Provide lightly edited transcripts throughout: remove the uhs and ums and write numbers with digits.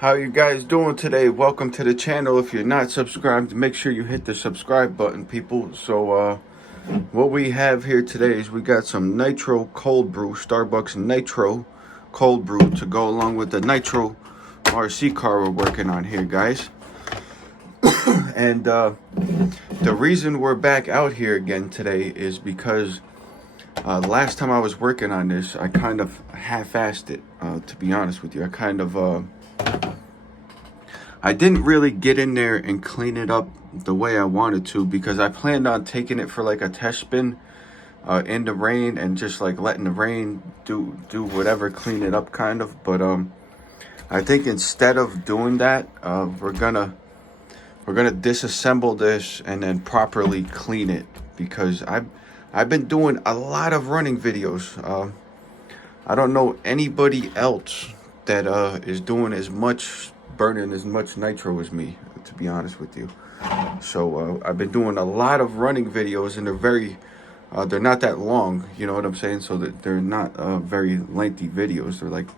How you guys doing today? Welcome to the channel. If you're not subscribed, make sure you hit the subscribe button, people. So what we have here today is we got some Nitro cold brew, Starbucks Nitro cold brew to go along with the Nitro RC car we're working on here, guys. And the reason we're back out here again today is because last time I was working on this, I kind of half-assed it, to be honest with you. I didn't really get in there and clean it up the way I wanted to, because I planned on taking it for like a test spin in the rain and just like letting the rain do whatever, clean it up kind of. But I think instead of doing that, we're gonna disassemble this and then properly clean it, because I've been doing a lot of running videos. I don't know anybody else that is doing burning as much nitro as me, to be honest with you. So I've been doing a lot of running videos, and they're not that long, you know what I'm saying? So that they're not very lengthy videos. They're like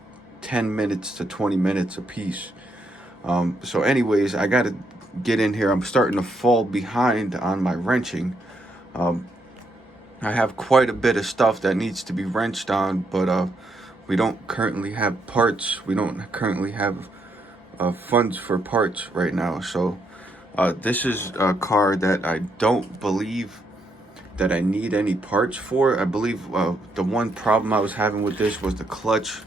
10 minutes to 20 minutes a piece. So anyways, I gotta get in here. I'm starting to fall behind on my wrenching. I have quite a bit of stuff that needs to be wrenched on, but we don't currently have parts. We don't currently have funds for parts right now. So this is a car that I don't believe that I need any parts for. I believe the one problem I was having with this was the clutch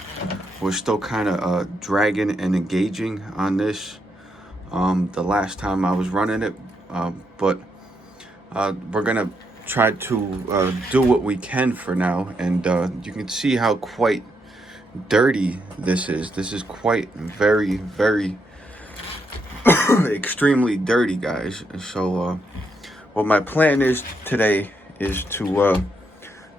was still kind of dragging and engaging on this the last time I was running it. But we're gonna try to do what we can for now, and you can see how quite dirty this is. This is quite very extremely dirty, guys. So what my plan is today is to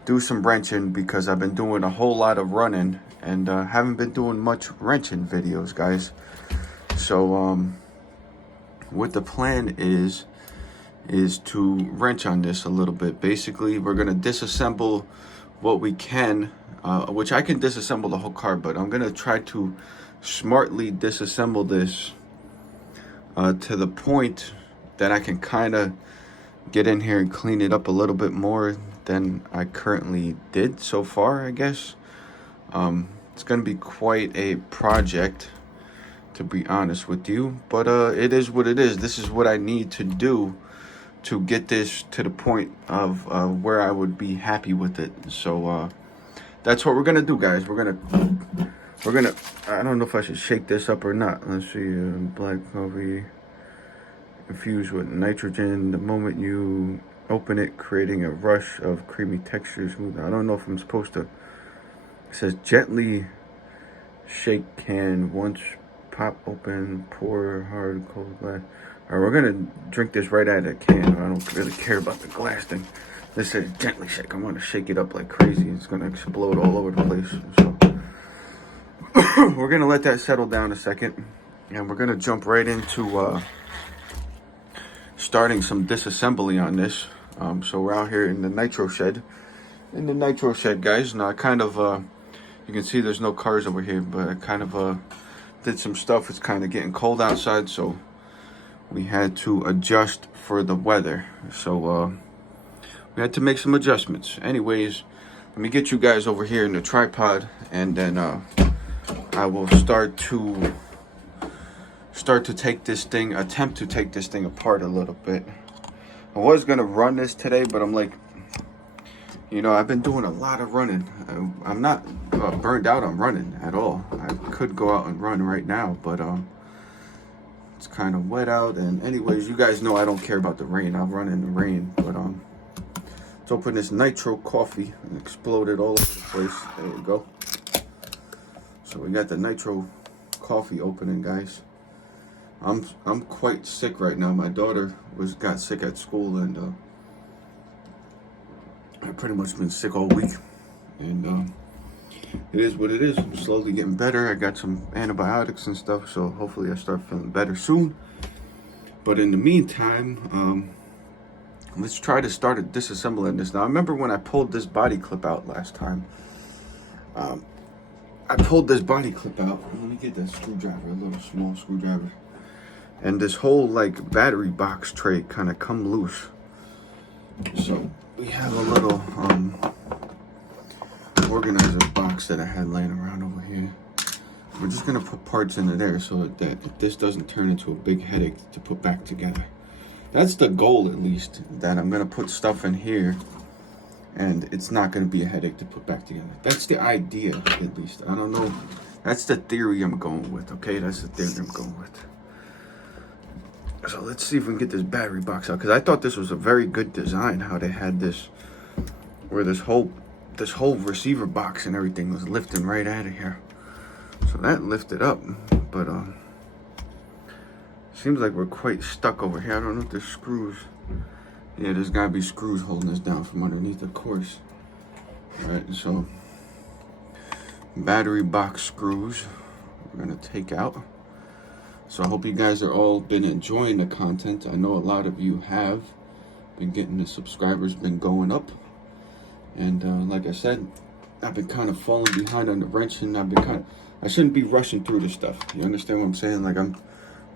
do some wrenching, because I've been doing a whole lot of running and haven't been doing much wrenching videos, guys. So what the plan is to wrench on this a little bit. Basically, we're gonna disassemble what we can, which I can disassemble the whole car, but I'm gonna try to smartly disassemble this to the point that I can kind of get in here and clean it up a little bit more than I currently did so far, I guess. It's gonna be quite a project, to be honest with you, but it is what it is. This is what I need to do to get this to the point of where I would be happy with it. So that's what we're gonna do, guys. We're gonna I don't know if I should shake this up or not. Let's see. Black coffee infused with nitrogen. The moment you open it, creating a rush of creamy texture. Smooth. I don't know if I'm supposed to. It says gently shake can once pop open, pour hard cold glass. All right, we're gonna drink this right out of the can. I don't really care about the glass thing. This says gently shake. I'm gonna shake it up like crazy. It's gonna explode all over the place. So we're gonna let that settle down a second, and we're gonna jump right into starting some disassembly on this. So we're out here in the Nitro shed. In the Nitro shed, guys. Now I kind of you can see there's no cars over here, but I kind of did some stuff. It's kind of getting cold outside, so we had to adjust for the weather. So we had to make some adjustments. Anyways, let me get you guys over here in the tripod, and then I will attempt to take this thing apart a little bit. I was gonna run this today, but I'm like, you know, I've been doing a lot of running. I'm not burned out on running at all. I could go out and run right now, but it's kind of wet out. And anyways, you guys know I don't care about the rain. I'll run in the rain. But let's open this Nitro coffee and explode it all over the place. There you go. So we got the Nitro coffee opening, guys. I'm quite sick right now. My daughter got sick at school, and I've pretty much been sick all week. And it is what it is. I'm slowly getting better. I got some antibiotics and stuff, so hopefully I start feeling better soon. But in the meantime, let's try to start disassembling this. Now, I remember when I pulled this body clip out last time. I pulled this body clip out. Let me get that screwdriver, a little small screwdriver. And this whole like battery box tray kind of come loose. So we have a little organizer box that I had laying around over here. We're just gonna put parts into there so that this doesn't turn into a big headache to put back together. That's the goal, at least, that I'm gonna put stuff in here and it's not gonna be a headache to put back together. That's the idea, at least. I don't know. That's the theory I'm going with, okay? That's the theory I'm going with. So let's see if we can get this battery box out, because I thought this was a very good design, how they had this, where this whole receiver box and everything was lifting right out of here. So that lifted up, but seems like we're quite stuck over here. I don't know if there's screws. Yeah, there's gotta be screws holding us down from underneath, of course. All right, so battery box screws we're gonna take out. So I hope you guys are all been enjoying the content. I know a lot of you have been getting the subscribers been going up, and like I said, I've been kind of falling behind on the wrenching. I shouldn't be rushing through this stuff. You understand what I'm saying? Like, I'm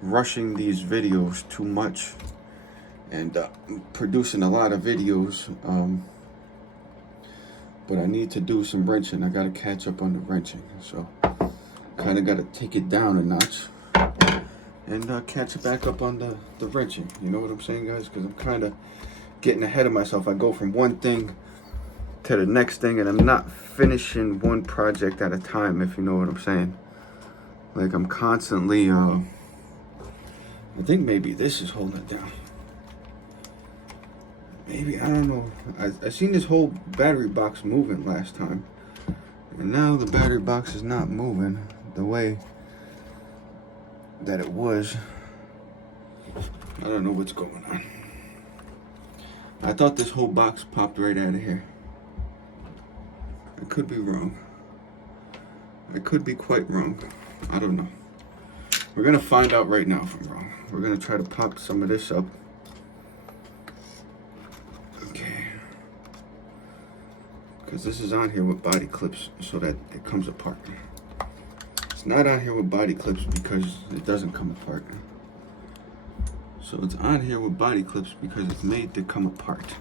rushing these videos too much and producing a lot of videos, but I need to do some wrenching. I gotta catch up on the wrenching, so kind of gotta take it down a notch and catch it back up on the wrenching. You know what I'm saying, guys? Because I'm kind of getting ahead of myself. I go from one thing to the next thing, and I'm not finishing one project at a time, if you know what I'm saying. Like, I'm constantly I think maybe this is holding it down. Maybe, I don't know. I seen this whole battery box moving last time, and now the battery box is not moving the way that it was. I don't know what's going on. I thought this whole box popped right out of here. I could be wrong. I could be quite wrong. I don't know. We're gonna find out right now if I'm wrong. We're gonna try to pop some of this up. Okay. Because this is on here with body clips so that it comes apart. It's not on here with body clips because it doesn't come apart. So it's on here with body clips because it's made to come apart.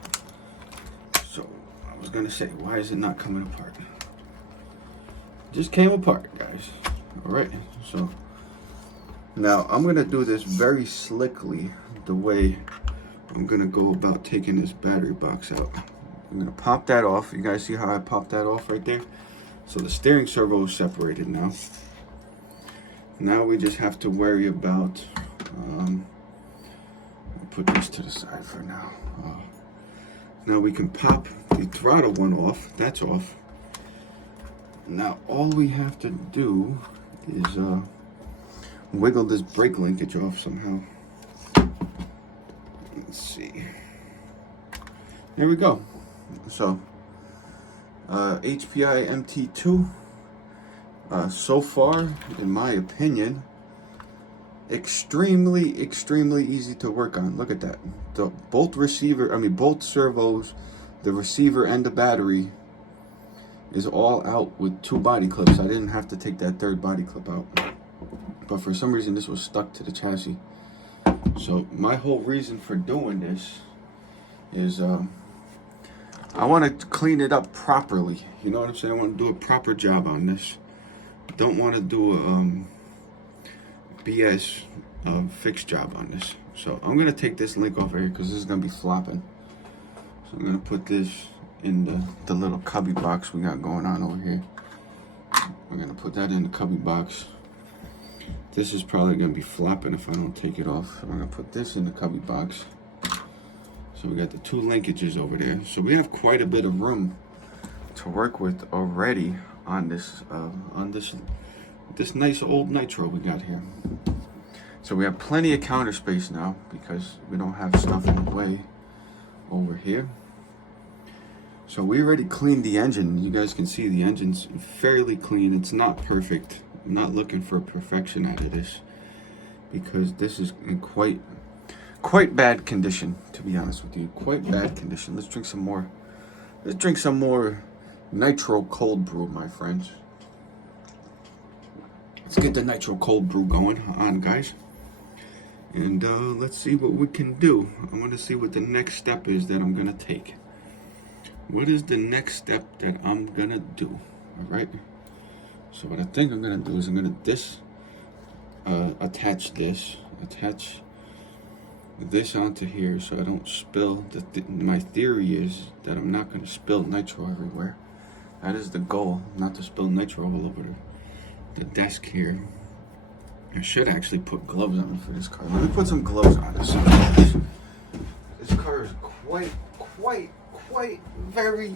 So I was gonna say, why is it not coming apart? It just came apart, guys. All right, so now I'm gonna do this very slickly, the way I'm gonna go about taking this battery box out. I'm gonna pop that off. You guys see how I popped that off right there? So the steering servo is separated now. Now we just have to worry about, put this to the side for now. Now we can pop the throttle one off. That's off. Now all we have to do is wiggle this brake linkage off somehow. Let's see. There we go. So HPI mt2. So far, in my opinion, extremely easy to work on. Look at that. Both servos, the receiver and the battery is all out with 2 body clips. I didn't have to take that third body clip out, but for some reason this was stuck to the chassis. So my whole reason for doing this is I want to clean it up properly. You know what I'm saying? I want to do a proper job on this. Don't want to do a BS fixed job on this. So I'm gonna take this link over here because this is gonna be flopping. So I'm gonna put this in the little cubby box we got going on over here. I'm gonna put that in the cubby box. This is probably gonna be flopping if I don't take it off. So I'm gonna put this in the cubby box. So we got the 2 linkages over there. So we have quite a bit of room to work with already on this nice old Nitro we got here. So we have plenty of counter space now because we don't have stuff in the way over here. So we already cleaned the engine. You guys can see the engine's fairly clean. It's not perfect. I'm not looking for perfection out of this because this is in quite bad condition, to be honest with you. Quite bad condition. Let's drink some more. Let's drink some more Nitro cold brew, my friends. Let's get the Nitro cold brew going on, guys. And let's see what we can do. I want to see what the next step is that I'm going to take. What is the next step that I'm going to do? All right. So what I think I'm going to do is I'm going to attach this onto here so I don't spill. My theory is that I'm not going to spill nitro everywhere. That is the goal, not to spill nitro all over the desk here. I should actually put gloves on for this car. Let me put some gloves on. This car is quite, very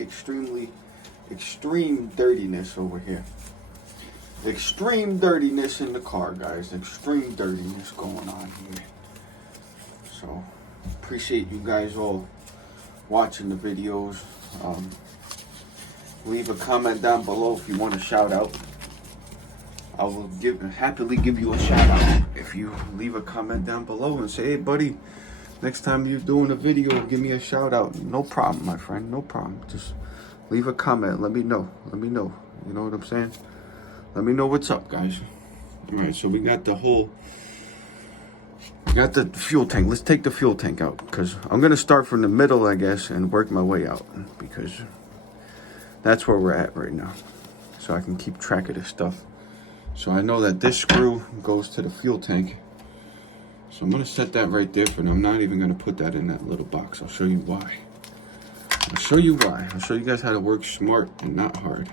extreme dirtiness over here. Extreme dirtiness in the car, guys. Extreme dirtiness going on here. So, appreciate you guys all watching the videos. Leave a comment down below if you want a shout out. I will happily give you a shout out if you leave a comment down below and say, hey buddy, next time you're doing a video, give me a shout out. No problem, my friend, no problem. Just leave a comment, let me know. You know what I'm saying? Let me know what's up, guys. All right, so we got the fuel tank. Let's take the fuel tank out, because I'm gonna start from the middle, I guess, and work my way out, because that's where we're at right now. So I can keep track of this stuff. So I know that this screw goes to the fuel tank. So I'm gonna set that right there for now. I'm not even gonna put that in that little box. I'll show you why. I'll show you guys how to work smart and not hard.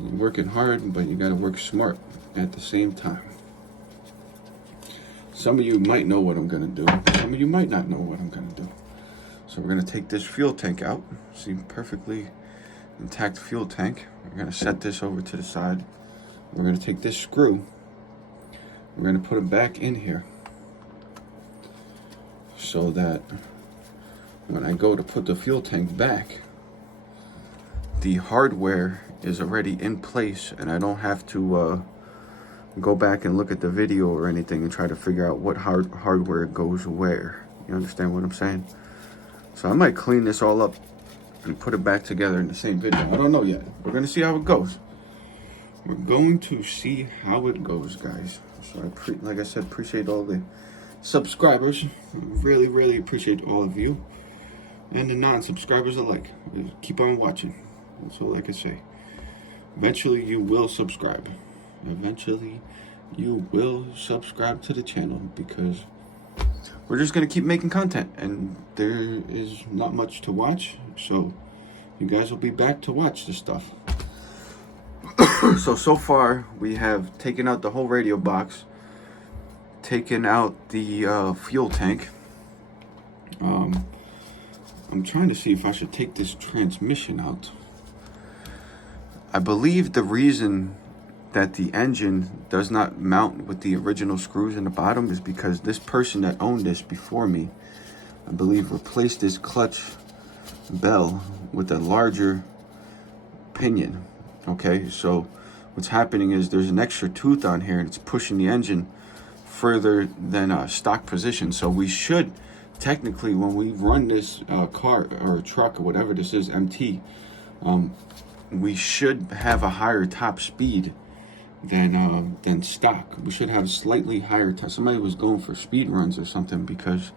You're working hard, but you gotta work smart at the same time. Some of you might know what I'm gonna do. Some of you might not know what I'm gonna do. So we're gonna take this fuel tank out. See, perfectly intact fuel tank. We're gonna set this over to the side. We're going to take this screw, we're going to put it back in here so that when I go to put the fuel tank back, the hardware is already in place and I don't have to go back and look at the video or anything and try to figure out what hardware goes where. You understand what I'm saying? So I might clean this all up and put it back together in the same video. I don't know yet. We're going to see how it goes. We're going to see how it goes, guys. So like I said, appreciate all the subscribers. Really appreciate all of you. And the non-subscribers alike. Keep on watching. That's all I can say. Eventually you will subscribe. Eventually you will subscribe to the channel, because we're just going to keep making content. And there is not much to watch. So you guys will be back to watch this stuff. So far we have taken out the whole radio box, taken out the fuel tank. I'm trying to see if I should take this transmission out. I believe the reason that the engine does not mount with the original screws in the bottom is because this person that owned this before me, I believe, replaced this clutch bell with a larger pinion. Okay, so what's happening is there's an extra tooth on here and it's pushing the engine further than stock position. So we should technically, when we run this car or truck or whatever this is, MT, we should have a higher top speed than stock. We should have slightly higher top. Somebody was going for speed runs or something, because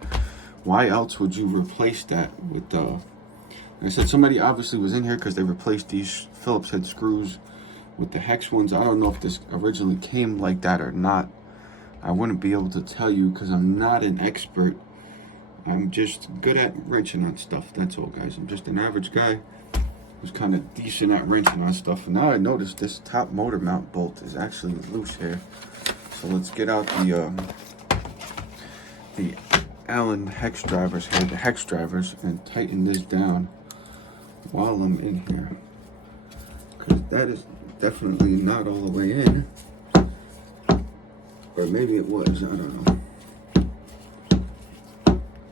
why else would you replace that with I said somebody obviously was in here because they replaced these Phillips head screws with the hex ones. I don't know if this originally came like that or not. I wouldn't be able to tell you because I'm not an expert. I'm just good at wrenching on stuff. That's all, guys. I'm just an average guy who's kind of decent at wrenching on stuff. And now I noticed this top motor mount bolt is actually loose here. So let's get out the Allen hex drivers here, the hex drivers, and tighten this down while I'm in here, because that is definitely not all the way in, or maybe it was, I don't know.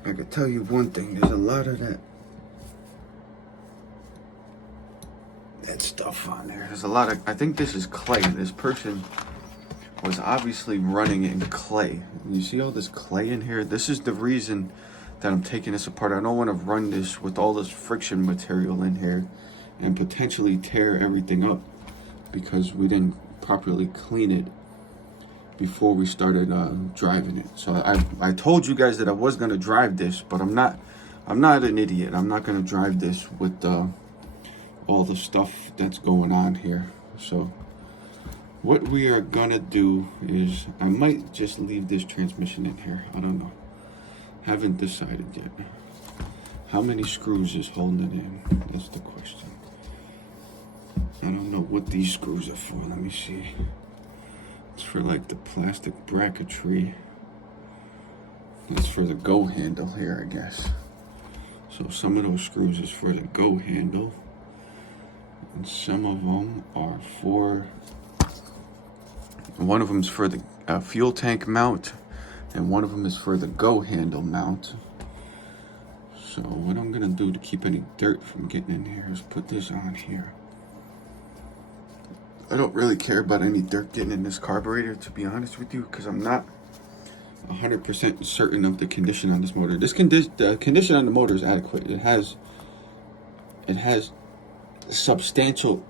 I could tell you one thing, there's a lot of that stuff on there. There's a lot of, I think this is clay. This person was obviously running in clay. You see all this clay in here? This is the reason that I'm taking this apart. I don't want to run this with all this friction material in here and potentially tear everything up. because we didn't properly clean it before we started driving it. So I told you guys that I was gonna drive this, but I'm not an idiot. I'm not gonna drive this with all the stuff that's going on here. So what we are gonna do is, I might just leave this transmission in here. I don't know. Haven't decided yet. How many screws is holding it in? That's the question. I don't know what these screws are for. Let me see. It's for like the plastic bracketry. That's for the go handle here, I guess. So some of those screws is for the go handle. And some of them are for, one of them is for the fuel tank mount, and one of them is for the go handle mount. So what I'm gonna do to keep any dirt from getting in here is put this on here. I don't really care about any dirt getting in this carburetor, to be honest with you, because I'm not 100% certain of the condition on this motor. The condition on the motor is adequate. It has a substantial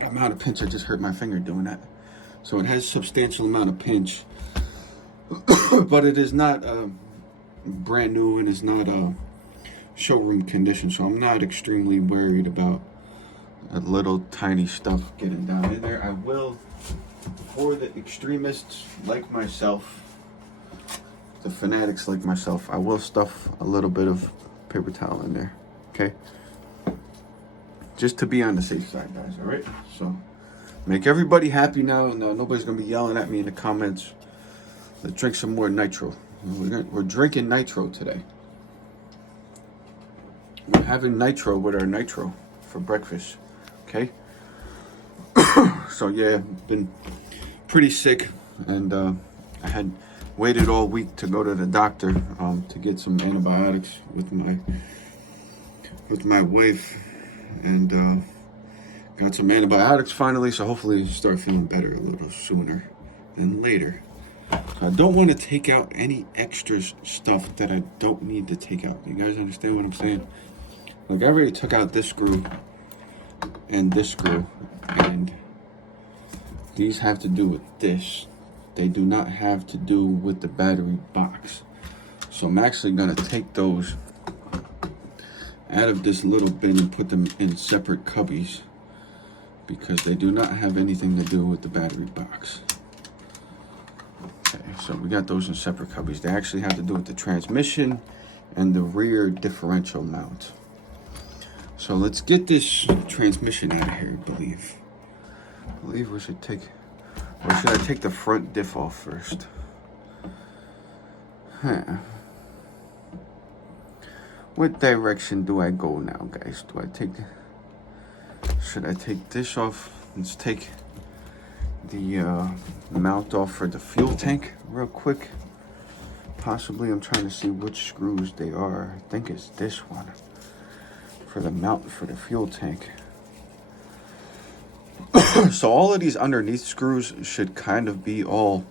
amount of pinch. I just hurt my finger doing that. So it has a substantial amount of pinch, but it is not brand new, and it's not showroom condition. So I'm not extremely worried about a little tiny stuff getting down in there. I will, for the extremists like myself, the fanatics like myself, I will stuff a little bit of paper towel in there, okay? Just to be on the safe side, guys, all right? So make everybody happy now, and nobody's gonna be yelling at me in the comments. Let's drink some more Nitro. We're drinking Nitro today. We're having Nitro with our Nitro for breakfast. Okay. So yeah, been pretty sick, and I had waited all week to go to the doctor to get some antibiotics with my wife, and got some antibiotics finally. So hopefully start feeling better a little sooner than later. I don't want to take out any extra stuff that I don't need to take out. You guys understand what I'm saying? Like, I already took out this screw and this screw, and these have to do with this. They do not have to do with the battery box. So I'm actually gonna take those out of this little bin and put them in separate cubbies, because they do not have anything to do with the battery box. Okay, so we got those in separate cubbies. They actually have to do with the transmission and the rear differential mount. So let's get this transmission out of here, I believe we should take, or should I take the front diff off first? What direction do I go now, guys? Should I take this off? Let's take the mount off for the fuel tank real quick. Possibly, I'm trying to see which screws they are. I think it's this one for the mount for the fuel tank. So all of these underneath screws should kind of be all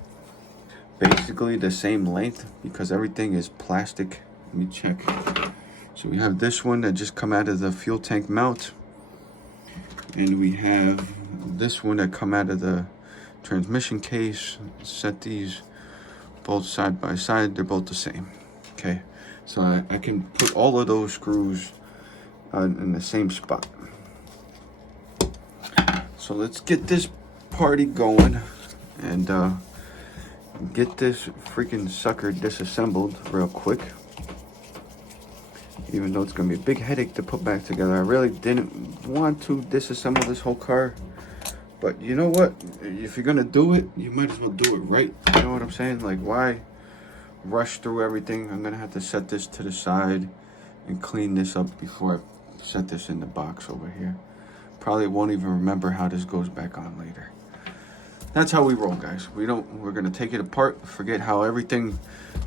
basically the same length, because everything is plastic. Let me check. So we have this one that just come out of the fuel tank mount, and we have this one that come out of the transmission case. Set these both side by side. They're both the same. Okay, so I can put all of those screws in the same spot. So let's get this party going and get this freaking sucker disassembled real quick. Even though it's gonna be a big headache to put back together. I really didn't want to disassemble this whole car, but you know what? If you're gonna do it, you might as well do it right. You know what I'm saying? Like, why rush through everything? I'm gonna have to set this to the side and clean this up before I set this in the box over here. Probably won't even remember how this goes back on later. That's how we roll, guys. We're gonna take it apart, forget how everything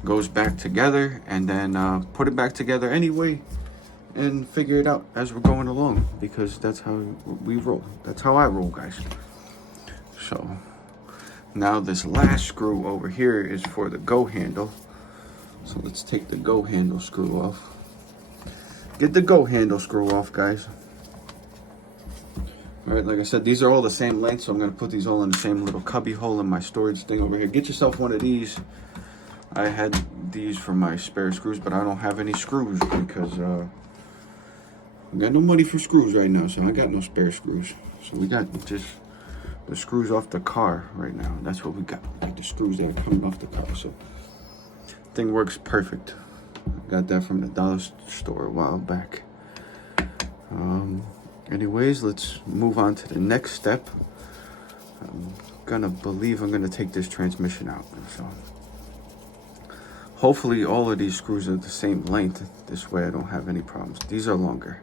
goes back together, and then put it back together anyway, and figure it out as we're going along, because that's how we roll. That's how I roll, guys. So now this last screw over here is for the go handle. So let's take the go handle screw off. Get the go handle screw off, guys. All right, like I said, these are all the same length, so I'm gonna put these all in the same little cubby hole in my storage thing over here. Get yourself one of these. I had these for my spare screws, but I don't have any screws because I got no money for screws right now, so I got no spare screws. So we got just the screws off the car right now. That's what we got. We got the screws that are coming off the car, so thing works perfect. Got that from the dollar store a while back. Anyways, let's move on to the next step. I'm gonna take this transmission out. So hopefully all of these screws are the same length. This way I don't have any problems. These are longer.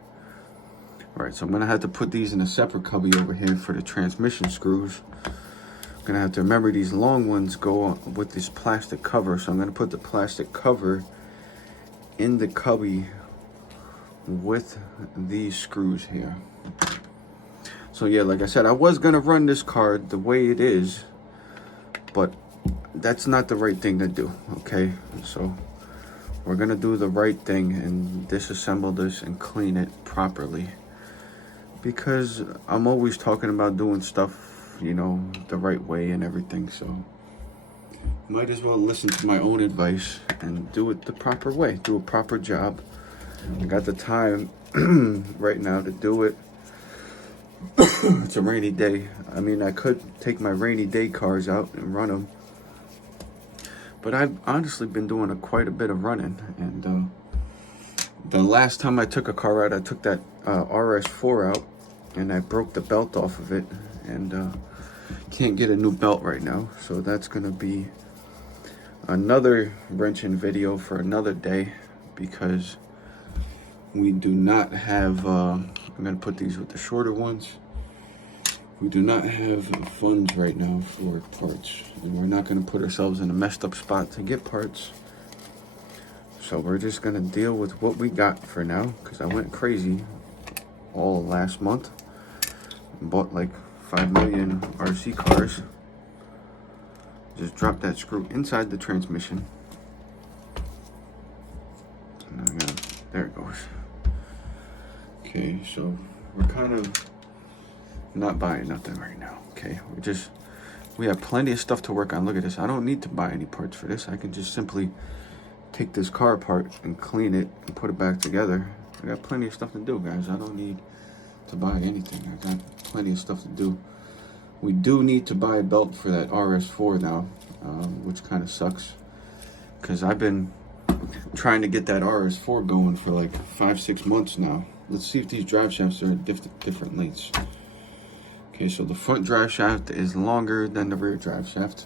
All right, so I'm gonna have to put these in a separate cubby over here for the transmission screws. I'm gonna have to remember these long ones go with this plastic cover. So I'm gonna put the plastic cover in the cubby with these screws here. So yeah, like I said, I was gonna run this car the way it is, but that's not the right thing to do, okay? So we're gonna do the right thing and disassemble this and clean it properly, because I'm always talking about doing stuff, you know, the right way and everything. So might as well listen to my own advice and do it the proper way, do a proper job. I got the time right now to do it. It's a rainy day. I mean, I could take my rainy day cars out and run them, but I've honestly been doing quite a bit of running. And the last time I took a car out, I took that RS4 out and I broke the belt off of it, and can't get a new belt right now. So that's gonna be another wrenching video for another day, because we do not have I'm gonna put these with the shorter ones. We do not have funds right now for parts, and we're not gonna put ourselves in a messed up spot to get parts. So we're just gonna deal with what we got for now, because I went crazy all last month and bought like 5 million RC cars. Just drop that screw inside the transmission. And there it goes. Okay, so we're kind of not buying nothing right now, okay? We have plenty of stuff to work on. Look at this. I don't need to buy any parts for this. I can just simply take this car apart and clean it and put it back together. I got plenty of stuff to do, guys. I don't need to buy anything. I got plenty of stuff to do. We do need to buy a belt for that RS4 now, which kind of sucks, because I've been trying to get that RS4 going for like 5-6 months now. Let's see if these drive shafts are different lengths. Okay, so the front drive shaft is longer than the rear drive shaft.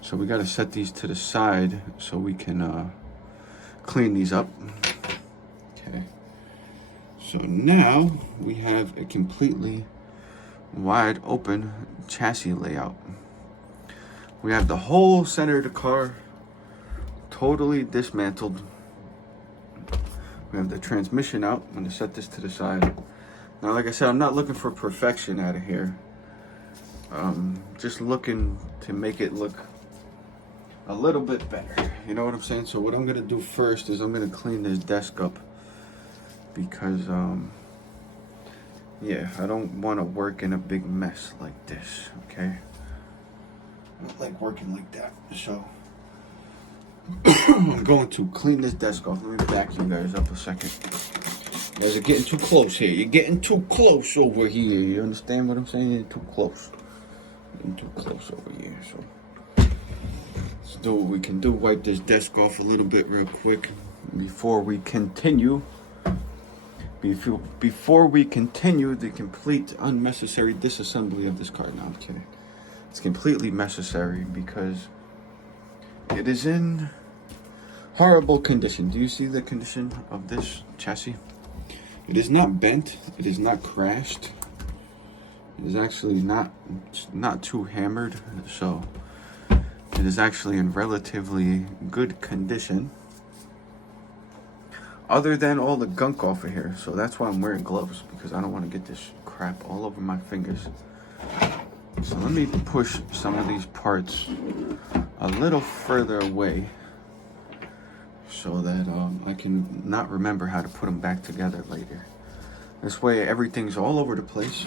So we got to set these to the side so we can clean these up. Okay. So now we have a completely wide open chassis layout. We have the whole center of the car totally dismantled. We have the transmission out. I'm gonna set this to the side. Now, like I said, I'm not looking for perfection out of here. Just looking to make it look a little bit better. You know what I'm saying? So what I'm gonna do first is I'm gonna clean this desk up, because yeah, I don't want to work in a big mess like this, okay? I don't like working like that. So I'm going to clean this desk off. Let me back you guys up a second. You guys are getting too close here. You're getting too close over here. You understand what I'm saying? You're too close. Getting too close over here. So let's do what we can do. Wipe this desk off a little bit real quick before we continue. Before we continue the complete unnecessary disassembly of this car. No, I'm kidding. It's completely necessary because it is in horrible condition. Do you see the condition of this chassis? It is not bent. It is not crashed. It is actually not too hammered. So it is actually in relatively good condition, other than all the gunk off of here. So that's why I'm wearing gloves, because I don't want to get this crap all over my fingers. So let me push some of these parts a little further away so that I can not remember how to put them back together later. This way everything's all over the place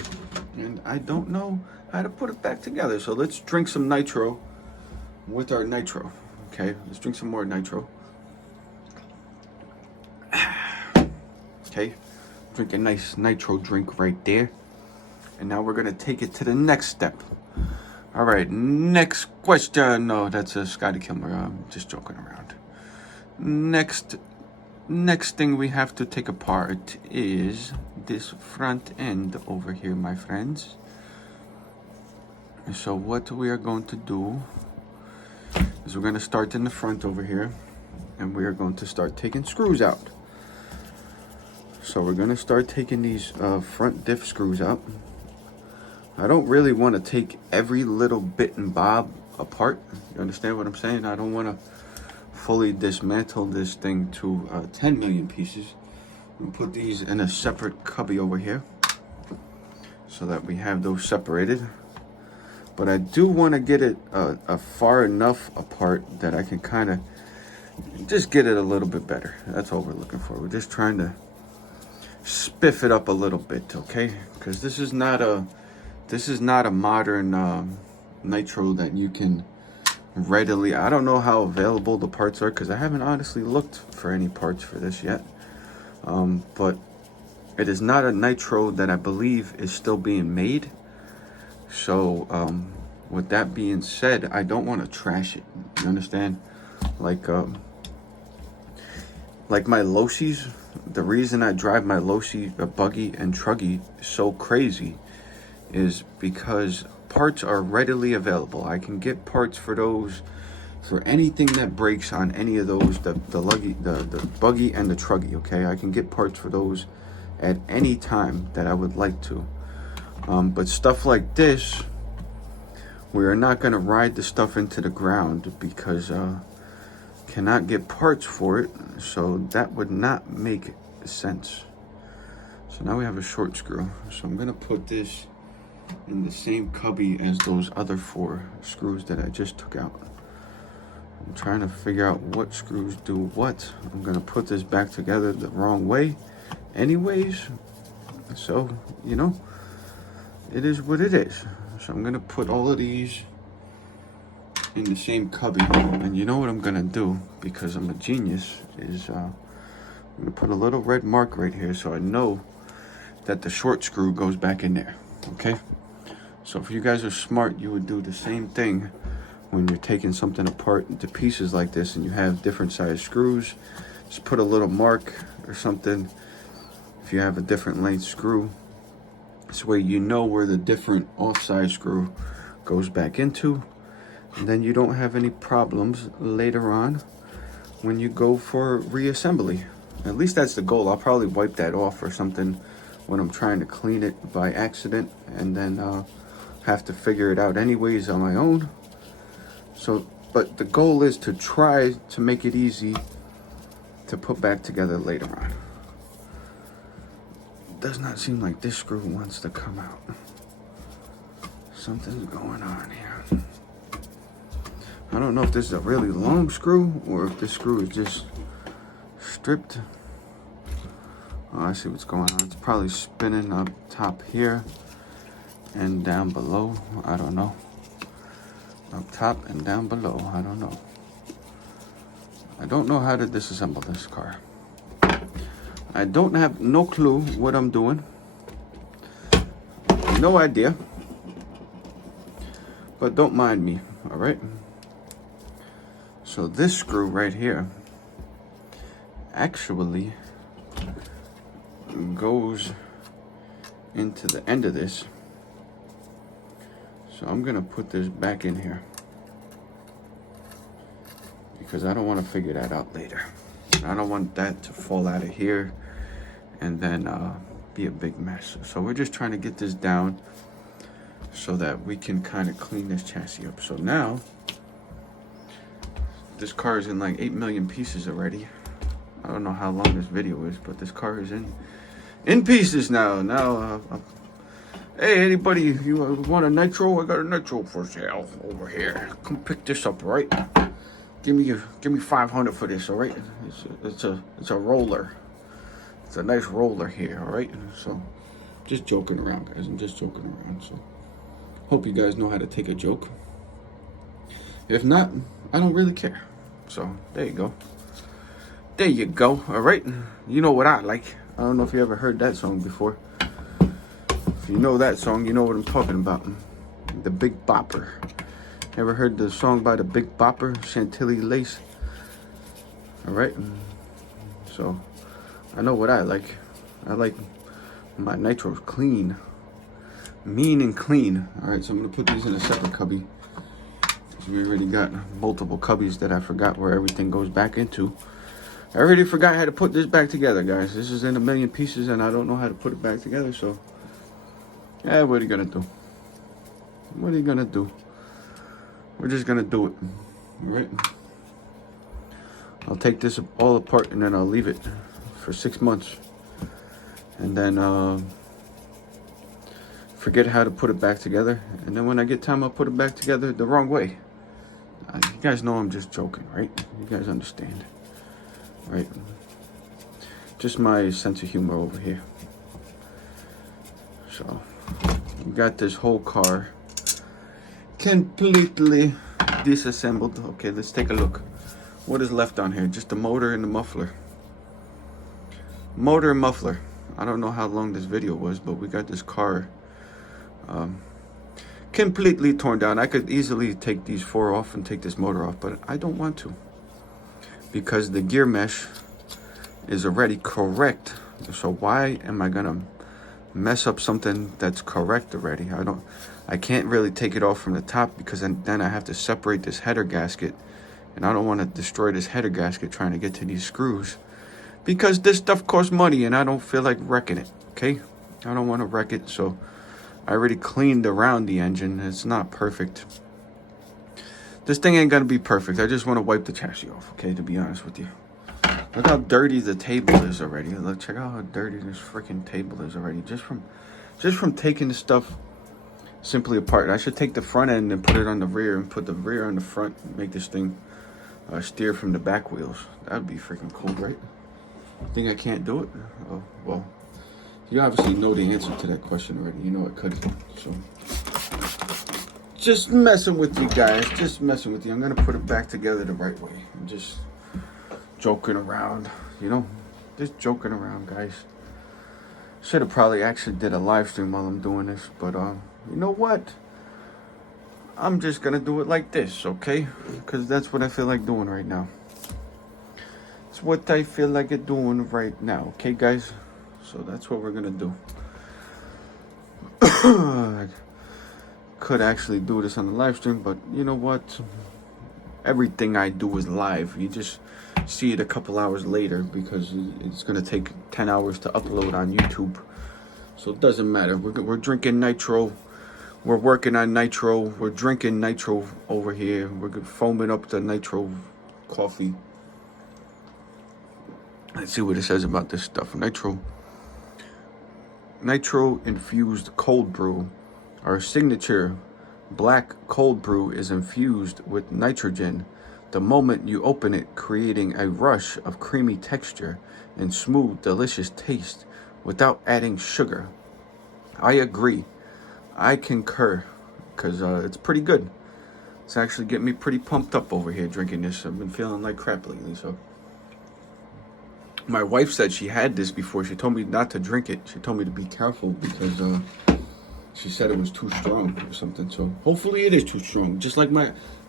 and I don't know how to put it back together. So let's drink some nitro with our nitro. Okay, let's drink some more nitro. Okay, drink a nice nitro drink right there. And now we're gonna take it to the next step. All right, next question. No, that's a Scotty Kilmer. I'm just joking around. Next thing we have to take apart is this front end over here, my friends. So what we are going to do is we're going to start in the front over here, and we are going to start taking screws out. So we're going to start taking these front diff screws out. I don't really want to take every little bit and bob apart. You understand what I'm saying? I don't want to fully dismantle this thing to 10 million pieces. And put these in a separate cubby over here so that we have those separated. But I do want to get it far enough apart that I can kind of just get it a little bit better. That's all we're looking for. We're just trying to spiff it up a little bit, okay? Because this is not a modern nitro that you can readily. I don't know how available the parts are because I haven't honestly looked for any parts for this yet. But it is not a nitro that I believe is still being made. So with that being said, I don't want to trash it. You understand? Like my Losis, the reason I drive my Losi buggy and truggy so crazy is because parts are readily available. I can get parts for those, for anything that breaks on any of those, the buggy and the truggy, okay? I can get parts for those at any time that I would like to. But stuff like this, we are not gonna ride the stuff into the ground because cannot get parts for it, so that would not make sense. So now we have a short screw. So I'm gonna put this in the same cubby as those other 4 screws that I just took out. I'm trying to figure out what screws do what. I'm gonna put this back together the wrong way anyways. So, you know, it is what it is. So I'm gonna put all of these in the same cubby. And you know what I'm gonna do, because I'm a genius, is I'm gonna put a little red mark right here so I know that the short screw goes back in there, okay? So if you guys are smart, you would do the same thing when you're taking something apart into pieces like this and you have different size screws. Just put a little mark or something if you have a different length screw. This way you know where the different off-size screw goes back into, and then you don't have any problems later on when you go for reassembly. At least that's the goal. I'll probably wipe that off or something when I'm trying to clean it by accident, and then have to figure it out anyways on my own. So, but the goal is to try to make it easy to put back together later on. It does not seem like this screw wants to come out. Something's going on here. I don't know if this is a really long screw or if this screw is just stripped. Oh, I see what's going on. It's probably spinning up top here and down below. I don't know. Up top and down below. I don't know. I don't know how to disassemble this car. I don't have no clue what I'm doing. No idea. But don't mind me, all right? So this screw right here actually goes into the end of this. So I'm gonna put this back in here because I don't want to figure that out later. I don't want that to fall out of here and then be a big mess. So we're just trying to get this down so that we can kind of clean this chassis up. So now this car is in like 8 million pieces already. I don't know how long this video is, but this car is in pieces now. Hey, anybody, you want a Nitro? I got a Nitro for sale over here. Come pick this up, all right? Give me 500 for this, all right? It's a roller. It's a nice roller here, all right? So, just joking around, guys. I'm just joking around. So, hope you guys know how to take a joke. If not, I don't really care. So, there you go. There you go, all right? You know what I like. I don't know if you ever heard that song before. If you know that song, you know what I'm talking about. The Big Bopper. Ever heard the song by the Big Bopper, Chantilly Lace? All right. So, I know what I like. I like my nitros clean. Mean and clean. All right, so I'm going to put these in a separate cubby. So we already got multiple cubbies that I forgot where everything goes back into. I already forgot how to put this back together, guys. This is in a million pieces, and I don't know how to put it back together, so... yeah, what are you going to do? What are you going to do? We're just going to do it. All right? I'll take this all apart, and then I'll leave it for 6 months. And then forget how to put it back together. And then when I get time, I'll put it back together the wrong way. You guys know I'm just joking, right? You guys understand. Right? Just my sense of humor over here. So, we got this whole car completely disassembled. Okay, let's take a look. What is left on here? Just the motor and the muffler. Motor and muffler. I don't know how long this video was, but we got this car completely torn down. I could easily take these 4 off and take this motor off, but I don't want to, because the gear mesh is already correct. So why am I gonna mess up something that's correct already? I can't really take it off from the top, because then I have to separate this header gasket, and I don't want to destroy this header gasket trying to get to these screws, because this stuff costs money and I don't feel like wrecking it. Okay, I don't want to wreck it. So I already cleaned around the engine. It's not perfect. This thing ain't gonna be perfect. I just want to wipe the chassis off, okay, to be honest with you. Look how dirty the table is already. Look, check out how dirty this freaking table is already. Just from taking the stuff simply apart. I should take the front end and put it on the rear, and put the rear on the front, and make this thing steer from the back wheels. That would be freaking cool, right? Think I can't do it? Oh, well, you obviously know the answer to that question already. You know I could. So, just messing with you guys. Just messing with you. I'm going to put it back together the right way. I'm just joking around, you know? Just joking around, guys. Should have probably actually did a live stream while I'm doing this. But, you know what? I'm just going to do it like this, okay? Because that's what I feel like doing right now. It's what I feel like doing right now, okay, guys? So that's what we're gonna do. I could actually do this on the live stream, but you know what? Everything I do is live. You just see it a couple hours later, because it's gonna take 10 hours to upload on YouTube. So it doesn't matter. We're drinking Nitro. We're working on Nitro. We're drinking Nitro over here. We're foaming up the Nitro coffee. Let's see what it says about this stuff. Nitro infused cold brew. Our signature black cold brew is infused with nitrogen the moment you open it, creating a rush of creamy texture and smooth, delicious taste without adding sugar. I agree. I concur, because it's pretty good. It's actually getting me pretty pumped up over here drinking this. I've been feeling like crap lately, so... My wife said she had this before. She told me not to drink it. She told me to be careful, because she said it was too strong or something. So hopefully it is too strong. Just like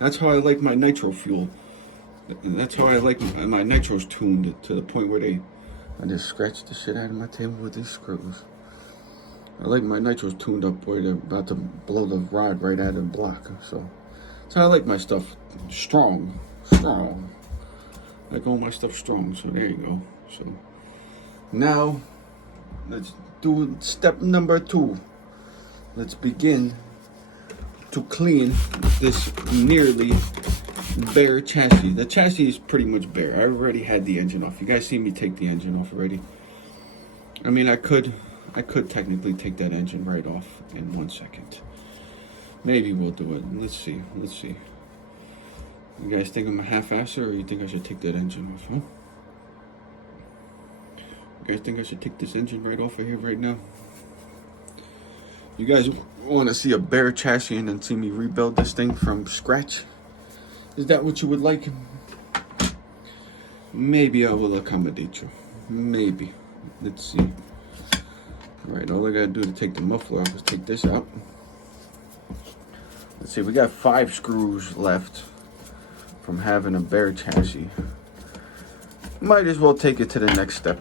that's how I like my nitro fuel. That's how I like my nitros tuned to the point where I just scratched the shit out of my table with these screws. I like my nitros tuned up where they're about to blow the rod right out of the block. So that's how I like my stuff. Strong. I like all my stuff strong. So there you go. So now let's do step number 2. Let's begin to clean this nearly bare chassis. The chassis is pretty much bare. I already had the engine off. You guys see me take the engine off already. I mean, I could technically take that engine right off in 1 second. Maybe we'll do it. Let's see. You guys think I'm a half-asser, or you think I should take that engine off, huh? You guys think I should take this engine right off of here right now? You guys want to see a bare chassis and then see me rebuild this thing from scratch? Is that what you would like? Maybe I will accommodate you. Maybe. Let's see. Alright, all I gotta do to take the muffler off is take this out. Let's see, we got 5 screws left from having a bare chassis. Might as well take it to the next step.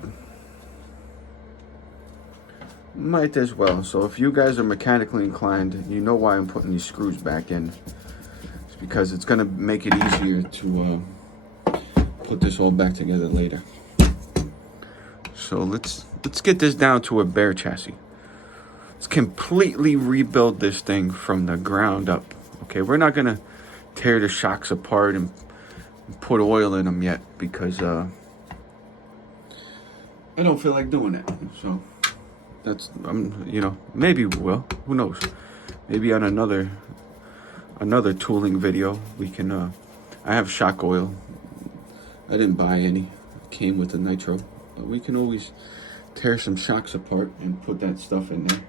Might as well. So if you guys are mechanically inclined, you know why I'm putting these screws back in. It's because it's gonna make it easier to put this all back together later. So let's get this down to a bare chassis. Let's completely rebuild this thing from the ground up. Okay, we're not gonna tear the shocks apart and put oil in them yet because I don't feel like doing that. So that's you know, maybe we will. Who knows? Maybe on another tooling video we can. I have shock oil. I didn't buy any. It came with the Nitro. But we can always tear some shocks apart and put that stuff in there.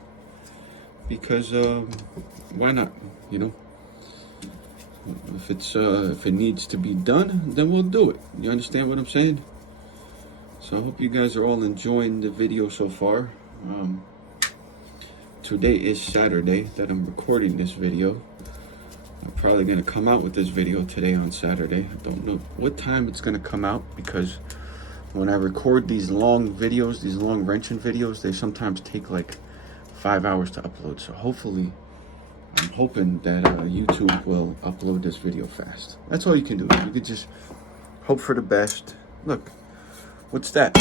Because why not? You know, if it needs to be done, then we'll do it. You understand what I'm saying? So I hope you guys are all enjoying the video so far. Today is Saturday that I'm recording this video. I'm probably gonna come out with this video today on Saturday. I don't know what time it's gonna come out because when I record these long videos, these long wrenching videos, they sometimes take like 5 hours to upload. So hopefully, I'm hoping that YouTube will upload this video fast. That's all you can do. You could just hope for the best. Look, what's that?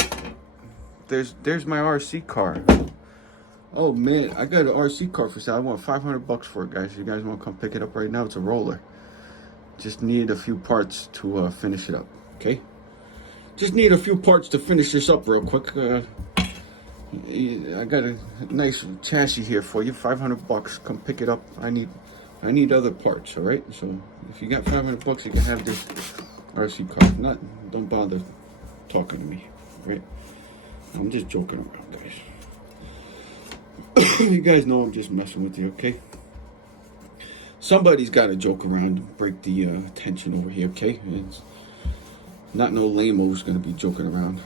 There's my RC car. Oh man, I got an RC car for sale. I want $500 for it, guys. You guys want to come pick it up right now? It's a roller. Just need a few parts to finish it up. Okay. Just need a few parts to finish this up real quick. I got a nice chassis here for you, $500. Come pick it up. I need other parts. All right. So if you got $500, you can have this RC car. Don't bother talking to me. Right. I'm just joking around, guys. You guys know I'm just messing with you. Okay. Somebody's got to joke around and break the tension over here. Okay. It's not no lame-o's gonna be joking around.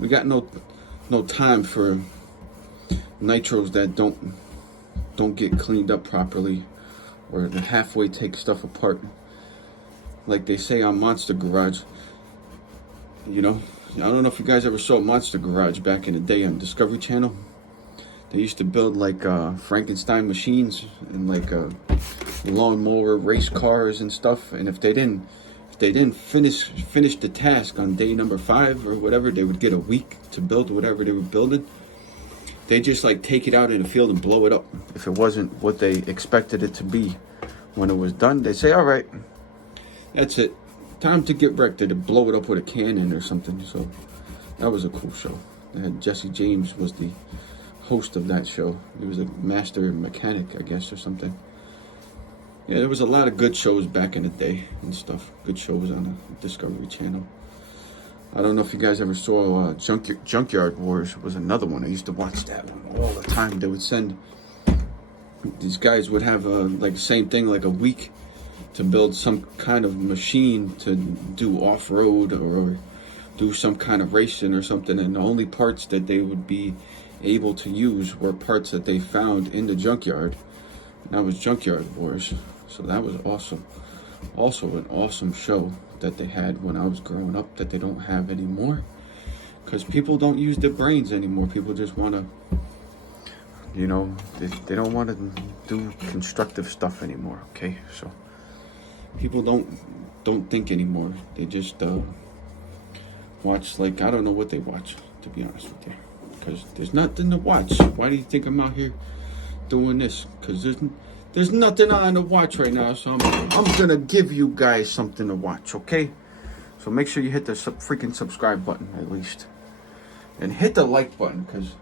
We got no time for nitros that don't get cleaned up properly or that halfway take stuff apart. Like they say on Monster Garage. You know, I don't know if you guys ever saw Monster Garage back in the day on Discovery Channel. They used to build like Frankenstein machines and like lawnmower race cars and stuff. And if they didn't finish the task on day number 5 or whatever, they would get a week to build whatever they were building. They just like take it out in the field and blow it up. If it wasn't what they expected it to be when it was done, they say, all right, that's it. Time to get wrecked. They'd blow it up with a cannon or something. So that was a cool show. Jesse James was the host of that show. He was a master mechanic, I guess, or something. Yeah, there was a lot of good shows back in the day and stuff. Good shows on the Discovery Channel. I don't know if you guys ever saw Junkyard Wars was another one. I used to watch that one all the time. They would send, these guys would have like the same thing, like a week to build some kind of machine to do off-road or do some kind of racing or something. And the only parts that they would be able to use were parts that they found in the junkyard. And that was Junkyard Wars. So that was awesome. Also an awesome show that they had when I was growing up that they don't have anymore. Because people don't use their brains anymore. People just want to, you know, they don't want to do constructive stuff anymore, okay? So people don't think anymore. They just watch, like, I don't know what they watch, to be honest with you. Because there's nothing to watch. Why do you think I'm out here doing this? Because there's nothing on to watch right now, so I'm gonna give you guys something to watch, okay? So make sure you hit the freaking subscribe button at least, and hit the like button, because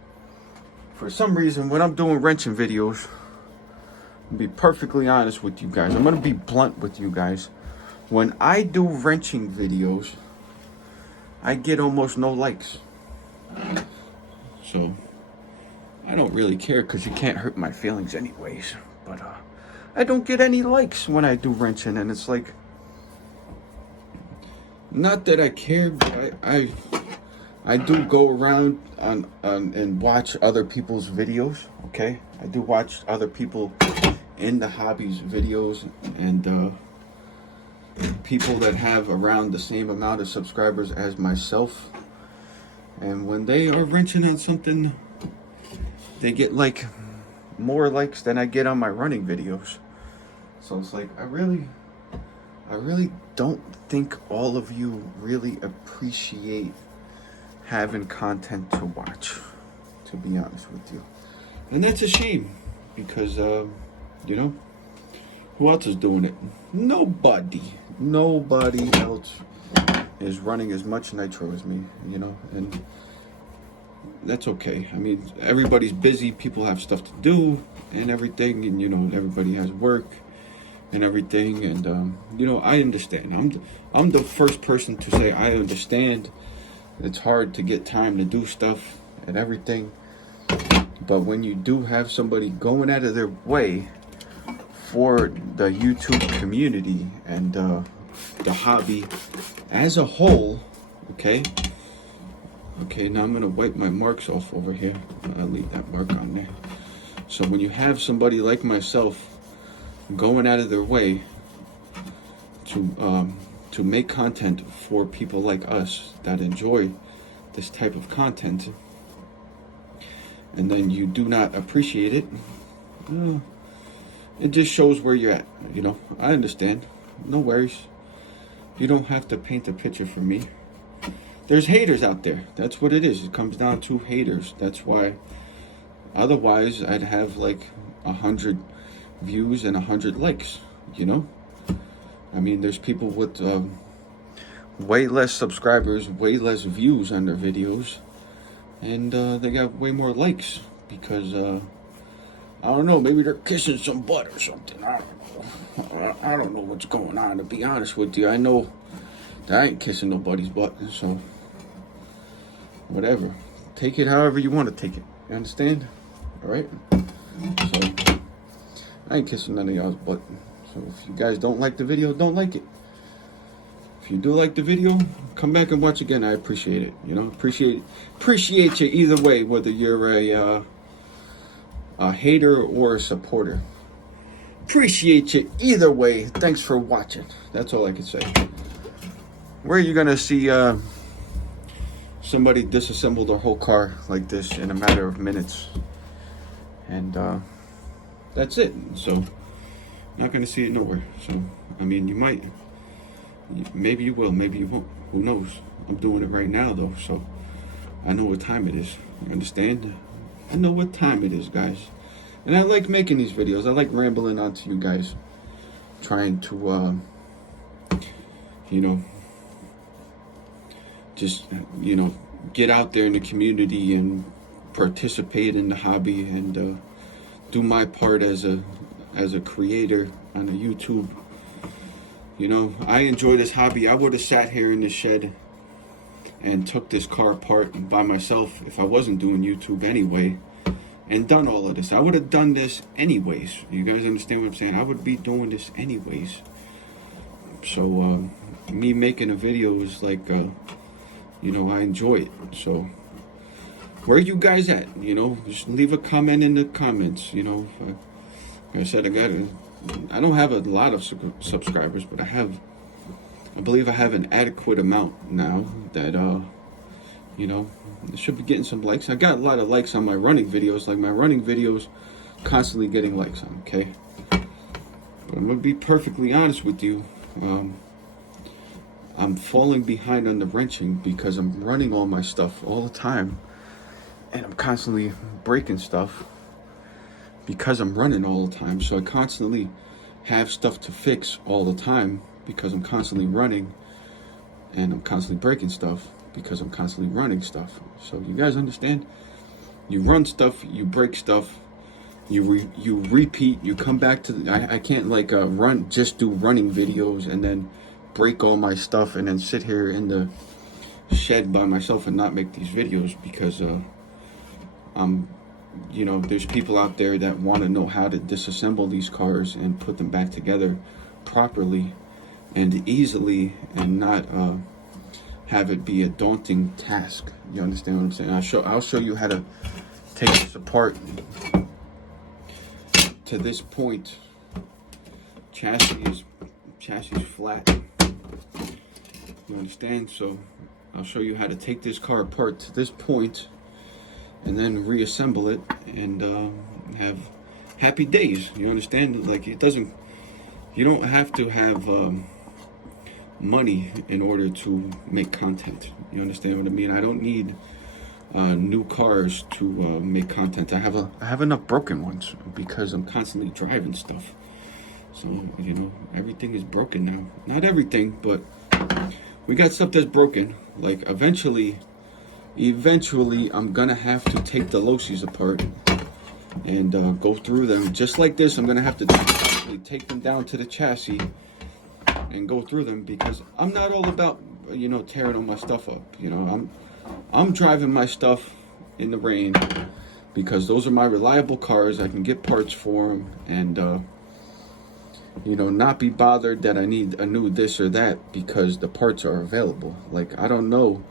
for some reason when I'm doing wrenching videos, I'll be perfectly honest with you guys. I'm gonna be blunt with you guys. When I do wrenching videos, I get almost no likes. So I don't really care because you can't hurt my feelings anyways. But I don't get any likes when I do wrenching, and it's like, not that I care, but I do go around on and watch other people's videos. Okay, I do watch other people in the hobbies videos, and people that have around the same amount of subscribers as myself. And when they are wrenching on something, they get like more likes than I get on my running videos. So it's like, I really don't think all of you really appreciate having content to watch, to be honest with you. And that's a shame, because you know, who else is doing it? Nobody else is running as much Nitro as me, you know, and that's okay. I mean, everybody's busy, people have stuff to do and everything, and you know, everybody has work and everything, and you know, I understand. I'm the first person to say I understand. It's hard to get time to do stuff and everything, but when you do have somebody going out of their way for the YouTube community and the hobby as a whole, okay, now I'm gonna wipe my marks off over here. I'll leave that mark on there. So when you have somebody like myself going out of their way to make content for people like us that enjoy this type of content, and then you do not appreciate it, it just shows where you're at. You know, I understand. No worries. You don't have to paint a picture for me. There's haters out there. That's what it is. It comes down to haters. That's why. Otherwise, I'd have like 100 views and 100 likes. You know, I mean, there's people with way less subscribers, way less views on their videos, and they got way more likes because I don't know, maybe they're kissing some butt or something. I don't know what's going on, to be honest with you. I know that I ain't kissing nobody's butt, so whatever. Take it however you want to take it. You understand? All right? So I ain't kissing none of y'all's butt. So if you guys don't like the video, don't like it. If you do like the video, come back and watch again. I appreciate it. You know, appreciate you either way, whether you're a hater or a supporter. Appreciate you either way. Thanks for watching. That's all I can say. Where are you gonna see somebody disassemble their whole car like this in a matter of minutes? And that's it. So not gonna see it nowhere. So I mean, you might, maybe you will, maybe you won't. Who knows? I'm doing it right now though, so I know what time it is. You understand? I know what time it is, guys. And I like making these videos. I like rambling on to you guys, trying to you know, just, you know, get out there in the community and participate in the hobby and do my part as a creator on a YouTube. You know, I enjoy this hobby. I would have sat here in the shed and took this car apart by myself if I wasn't doing YouTube anyway, and done all of this. I would have done this anyways. You guys understand what I'm saying? I would be doing this anyways. So me making a video is like, you know, I enjoy it. So where are you guys at? You know, just leave a comment in the comments. You know, like I said, I don't have a lot of subscribers, but I believe I have an adequate amount now that you know, I should be getting some likes. I got a lot of likes on my running videos. Like, my running videos constantly getting likes on, okay? But I'm gonna be perfectly honest with you. I'm falling behind on the wrenching because I'm running all my stuff all the time, and I'm constantly breaking stuff because I'm running all the time. So I constantly have stuff to fix all the time because I'm constantly running, and I'm constantly breaking stuff because I'm constantly running stuff. So you guys understand? You run stuff, you break stuff, you repeat, you come back to I can't like just do running videos and then break all my stuff and then sit here in the shed by myself and not make these videos because you know, there's people out there that want to know how to disassemble these cars and put them back together properly and easily, and not have it be a daunting task. You understand what I'm saying? I'll show you how to take this apart. To this point, chassis is flat. You understand? So I'll show you how to take this car apart to this point and then reassemble it and have happy days. You understand? Like, it doesn't, you don't have to have money in order to make content. You understand what I mean? I don't need new cars to make content. I have enough broken ones because I'm constantly driving stuff. So, you know, everything is broken now. Not everything, but we got stuff that's broken. Like, eventually I'm gonna have to take the locies apart and go through them just like this. I'm gonna have to take them down to the chassis and go through them, because I'm not all about, you know, tearing all my stuff up. You know, I'm driving my stuff in the rain because those are my reliable cars. I can get parts for them and you know, not be bothered that I need a new this or that because the parts are available. Like, I don't know.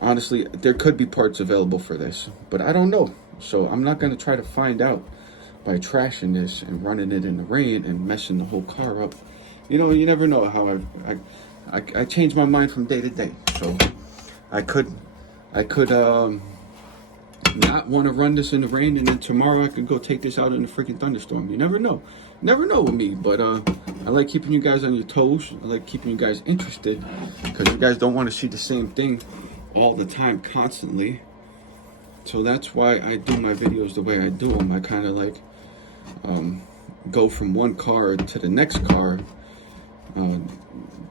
Honestly, there could be parts available for this, but I don't know. So I'm not going to try to find out by trashing this and running it in the rain and messing the whole car up. You know, you never know how I change my mind from day to day. So I could not want to run this in the rain, and then tomorrow I could go take this out in a freaking thunderstorm. You never know. Never know with me. But I like keeping you guys on your toes. I like keeping you guys interested, because you guys don't want to see the same thing all the time, constantly. So that's why I do my videos the way I do them. I kind of like go from one car to the next car,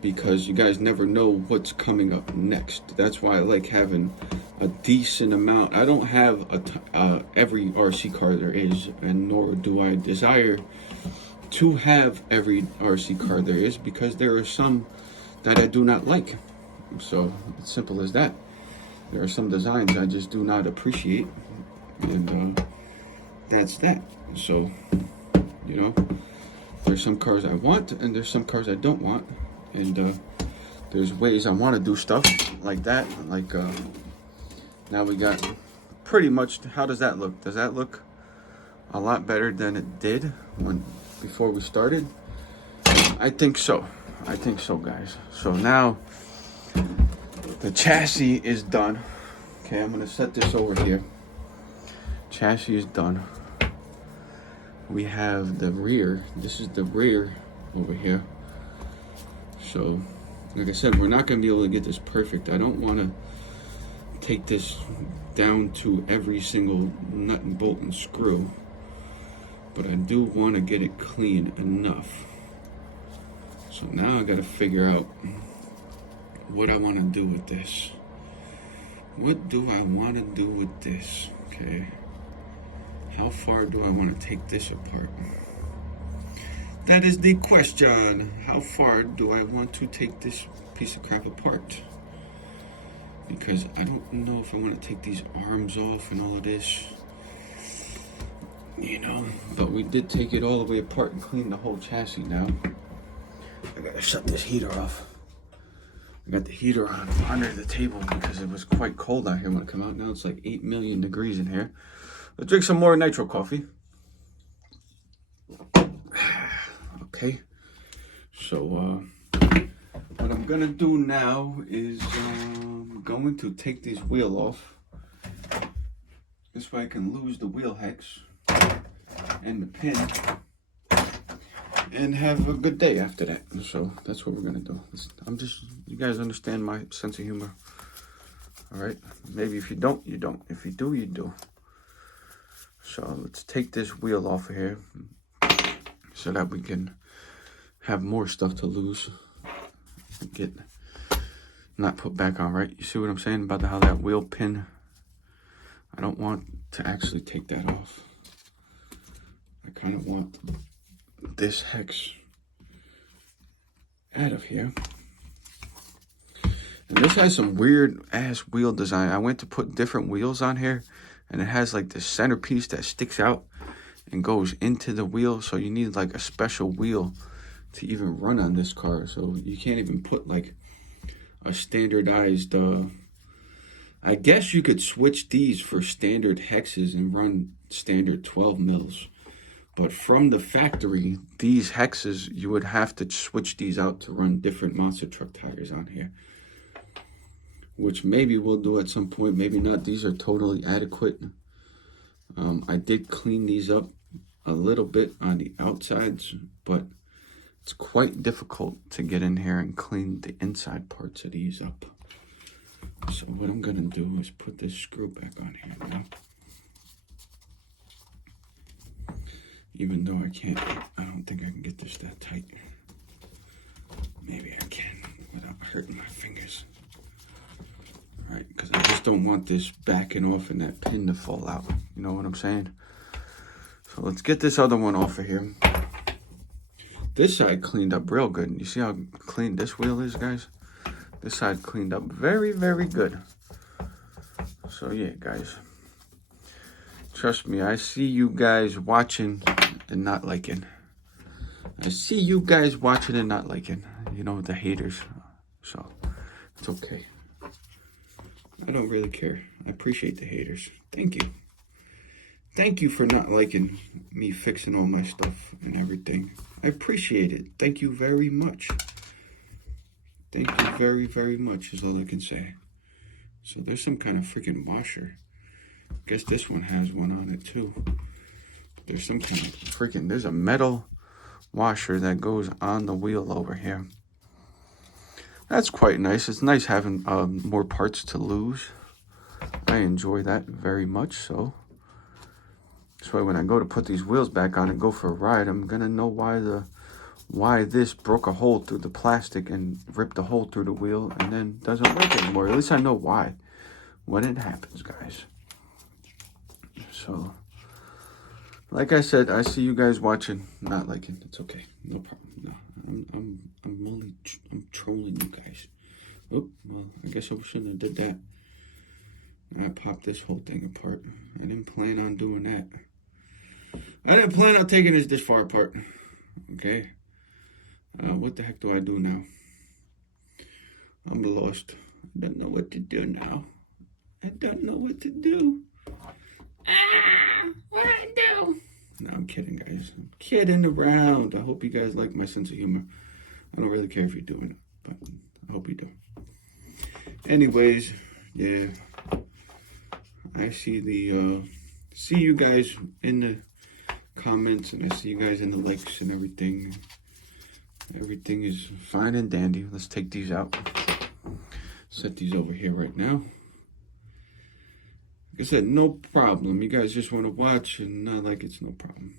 because you guys never know what's coming up next. That's why I like having a decent amount. I don't have every RC car there is, and nor do I desire to have every RC car there is, because there are some that I do not like. So it's simple as that. There are some designs I just do not appreciate, and that's that. So, you know, there's some cars I want and there's some cars I don't want, and there's ways I want to do stuff like that. Like now we got pretty much, how does that look? Does that look a lot better than it did before we started? I think so. I think so, guys. So now the chassis is done. Okay, I'm gonna set this over here. Chassis is done. We have the rear. This is the rear over here. So, like I said, we're not gonna be able to get this perfect. I don't want to take this down to every single nut and bolt and screw, but I do want to get it clean enough. So now I got to figure out what I want to do with this. What do I want to do with this? Okay. How far do I want to take this apart? That is the question. How far do I want to take this piece of crap apart? Because I don't know if I want to take these arms off and all of this. You know, but we did take it all the way apart and clean the whole chassis now. I gotta shut this heater off. I got the heater on under the table because it was quite cold out here when I come out. Now it's like 8 million degrees in here. Let's drink some more Nitro coffee. Okay. So, what I'm gonna do now is I'm going to take this wheel off. This way I can lose the wheel hex and the pin and have a good day after that. So that's what we're gonna do. You guys understand my sense of humor. All right, maybe if you don't, you don't. If you do, you do. So let's take this wheel off of here so that we can have more stuff to lose, get not put back on, right? You see what I'm saying about how that wheel pin, I don't want to actually take that off. I kind of want this hex out of here. And this has some weird ass wheel design. I went to put different wheels on here, and it has like this centerpiece that sticks out and goes into the wheel. So you need like a special wheel to even run on this car. So you can't even put like a standardized, I guess you could switch these for standard hexes and run standard 12 mils. But from the factory, these hexes, you would have to switch these out to run different monster truck tires on here. Which maybe we'll do at some point, maybe not. These are totally adequate. I did clean these up a little bit on the outsides, but it's quite difficult to get in here and clean the inside parts of these up. So what I'm gonna do is put this screw back on here now. Even though I don't think I can get this that tight. Maybe I can without hurting my fingers. Right, because I just don't want this backing off and that pin to fall out. You know what I'm saying? So let's get this other one off of here. This side cleaned up real good. You see how clean this wheel is, guys? This side cleaned up very, very good. So yeah, guys. Trust me, I see you guys watching and not liking. I see you guys watching and not liking. You know, the haters. So, it's okay. I don't really care. I appreciate the haters. Thank you. Thank you for not liking me fixing all my stuff and everything. I appreciate it. Thank you very much. Thank you very, very much is all I can say. So there's some kind of freaking washer. I guess this one has one on it too. There's some kind of freaking, there's a metal washer that goes on the wheel over here. That's quite nice. It's nice having more parts to lose. I enjoy that very much so. That's why when I go to put these wheels back on and go for a ride, I'm gonna know why this broke a hole through the plastic and ripped a hole through the wheel and then doesn't work anymore. At least I know why when it happens, guys. So, like I said, I see you guys watching, not liking. It's okay, no problem. No, I'm trolling you guys. Oh, well, I guess I shouldn't have did that. I popped this whole thing apart. I didn't plan on doing that. I didn't plan on taking this far apart. Okay. What the heck do I do now? I'm lost. I don't know what to do now. I don't know what to do. What do I do? No, I'm kidding, guys. I'm kidding around. I hope you guys like my sense of humor. I don't really care if you're doing it, but I hope you do. Anyways, yeah. I see see you guys in the comments, and I see you guys in the likes and everything. Everything is fine and dandy. Let's take these out. Set these over here right now. Like I said, no problem. You guys just want to watch and not like it's no problem.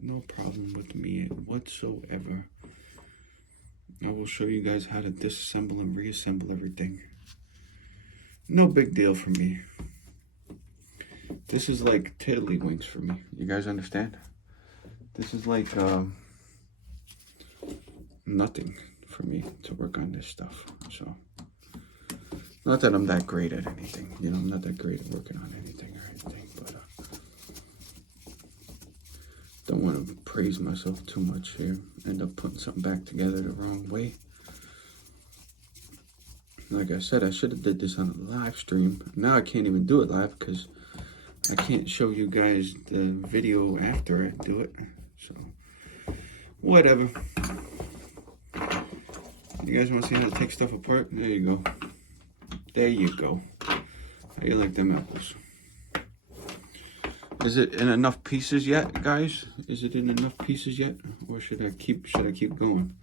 No problem with me whatsoever. I will show you guys how to disassemble and reassemble everything. No big deal for me. This is like tiddlywinks for me. You guys understand? This is like nothing for me to work on this stuff. So, not that I'm that great at anything. You know, I'm not that great at working on anything or anything. But don't want to praise myself too much here. End up putting something back together the wrong way. Like I said, I should have did this on a live stream. Now I can't even do it live because I can't show you guys the video after I do it. So, whatever. You guys want to see how to take stuff apart? There you go. There you go. How you like them apples? Is it in enough pieces yet, guys? Is it in enough pieces yet? Or should I keep going?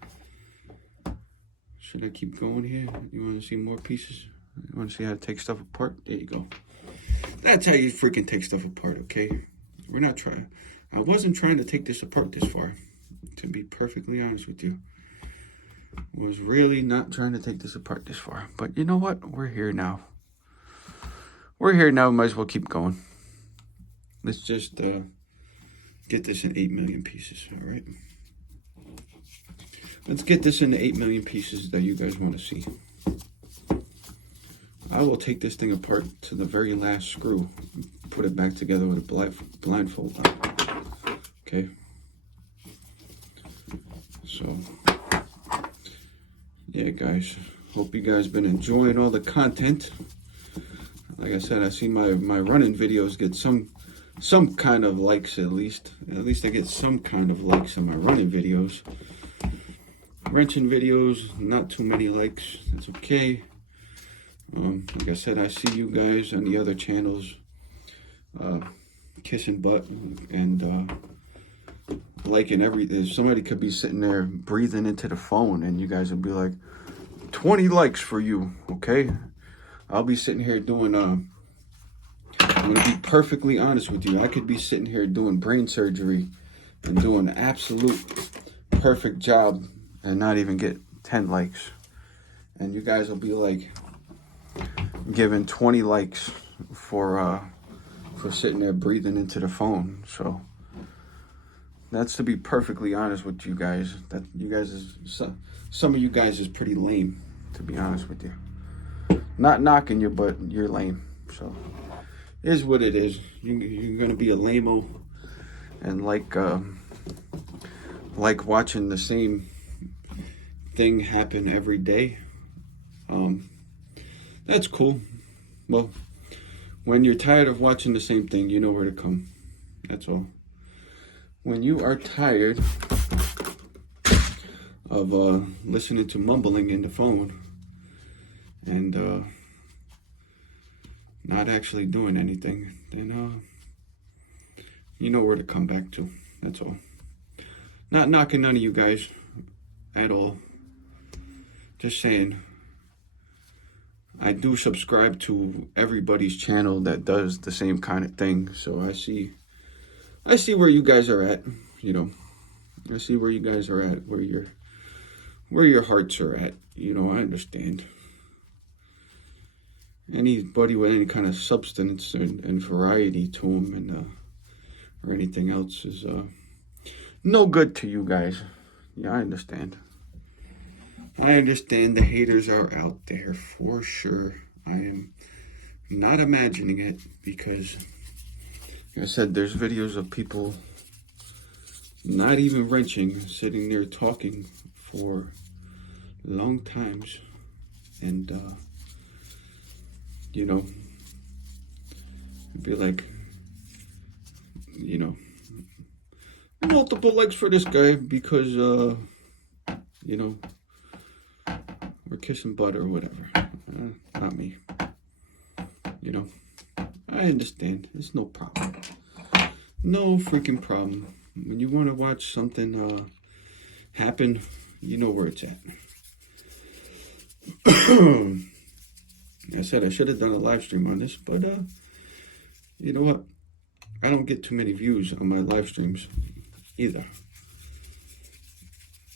Should I keep going here? You want to see more pieces? You want to see how to take stuff apart? There you go. That's how you freaking take stuff apart, okay? We're not trying. I wasn't trying to take this apart this far, to be perfectly honest with you. I was really not trying to take this apart this far. But you know what? We're here now. We're here now. Might as well keep going. Let's just get this in 8 million pieces, all right? Let's get this into 8 million pieces that you guys want to see. I will take this thing apart to the very last screw, put it back together with a blindfold on. Okay. So, yeah, guys. Hope you guys been enjoying all the content. Like I said, I see my running videos get some kind of likes at least. At least I get some kind of likes on my running videos. Wrenching videos, not too many likes. That's okay. Like I said, I see you guys on the other channels kissing butt and liking everything. Somebody could be sitting there breathing into the phone and you guys would be like, 20 likes for you, okay? I'll be sitting here doing, I'm going to be perfectly honest with you. I could be sitting here doing brain surgery and doing an absolute perfect job and not even get 10 likes. And you guys will be like giving 20 likes for sitting there breathing into the phone. So that's to be perfectly honest with you guys. That you guys is some of you guys is pretty lame, to be honest with you. Not knocking you, but you're lame. So it is what it is. You're gonna be a lame-o and like watching the same thing happen every day. That's cool. Well, when you're tired of watching the same thing, you know where to come. That's all. When you are tired of listening to mumbling in the phone and not actually doing anything, then you know where to come back to. That's all. Not knocking none of you guys at all. Just saying, I do subscribe to everybody's channel that does the same kind of thing. So I see where you guys are at, you know. I see where you guys are at, where your hearts are at. You know, I understand. Anybody with any kind of substance and variety to them and or anything else is no good to you guys. Yeah, I understand. I understand the haters are out there for sure. I am not imagining it because, like I said, there's videos of people not even wrenching, sitting there talking for long times. And, you know, it'd be like, you know, multiple likes for this guy because, you know, we're kissing butt or whatever. Not me. You know, I understand. It's no problem. No freaking problem. When you want to watch something happen, you know where it's at. I said I should have done a live stream on this, but you know what? I don't get too many views on my live streams either.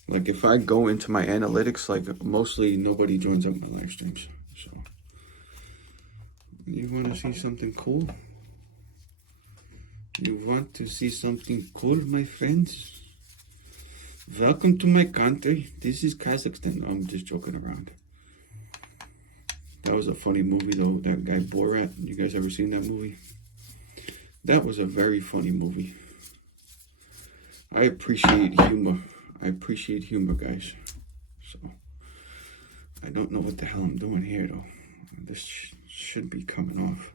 Like if I go into my analytics, like mostly nobody joins up my live streams. So you want to see something cool? You want to see something cool, my friends? Welcome to my country. This is Kazakhstan. I'm just joking around. That was a funny movie though, that guy Borat. You guys ever seen that movie? That was a very funny movie. I appreciate humor. I appreciate humor, guys. So, I don't know what the hell I'm doing here, though. This should be coming off.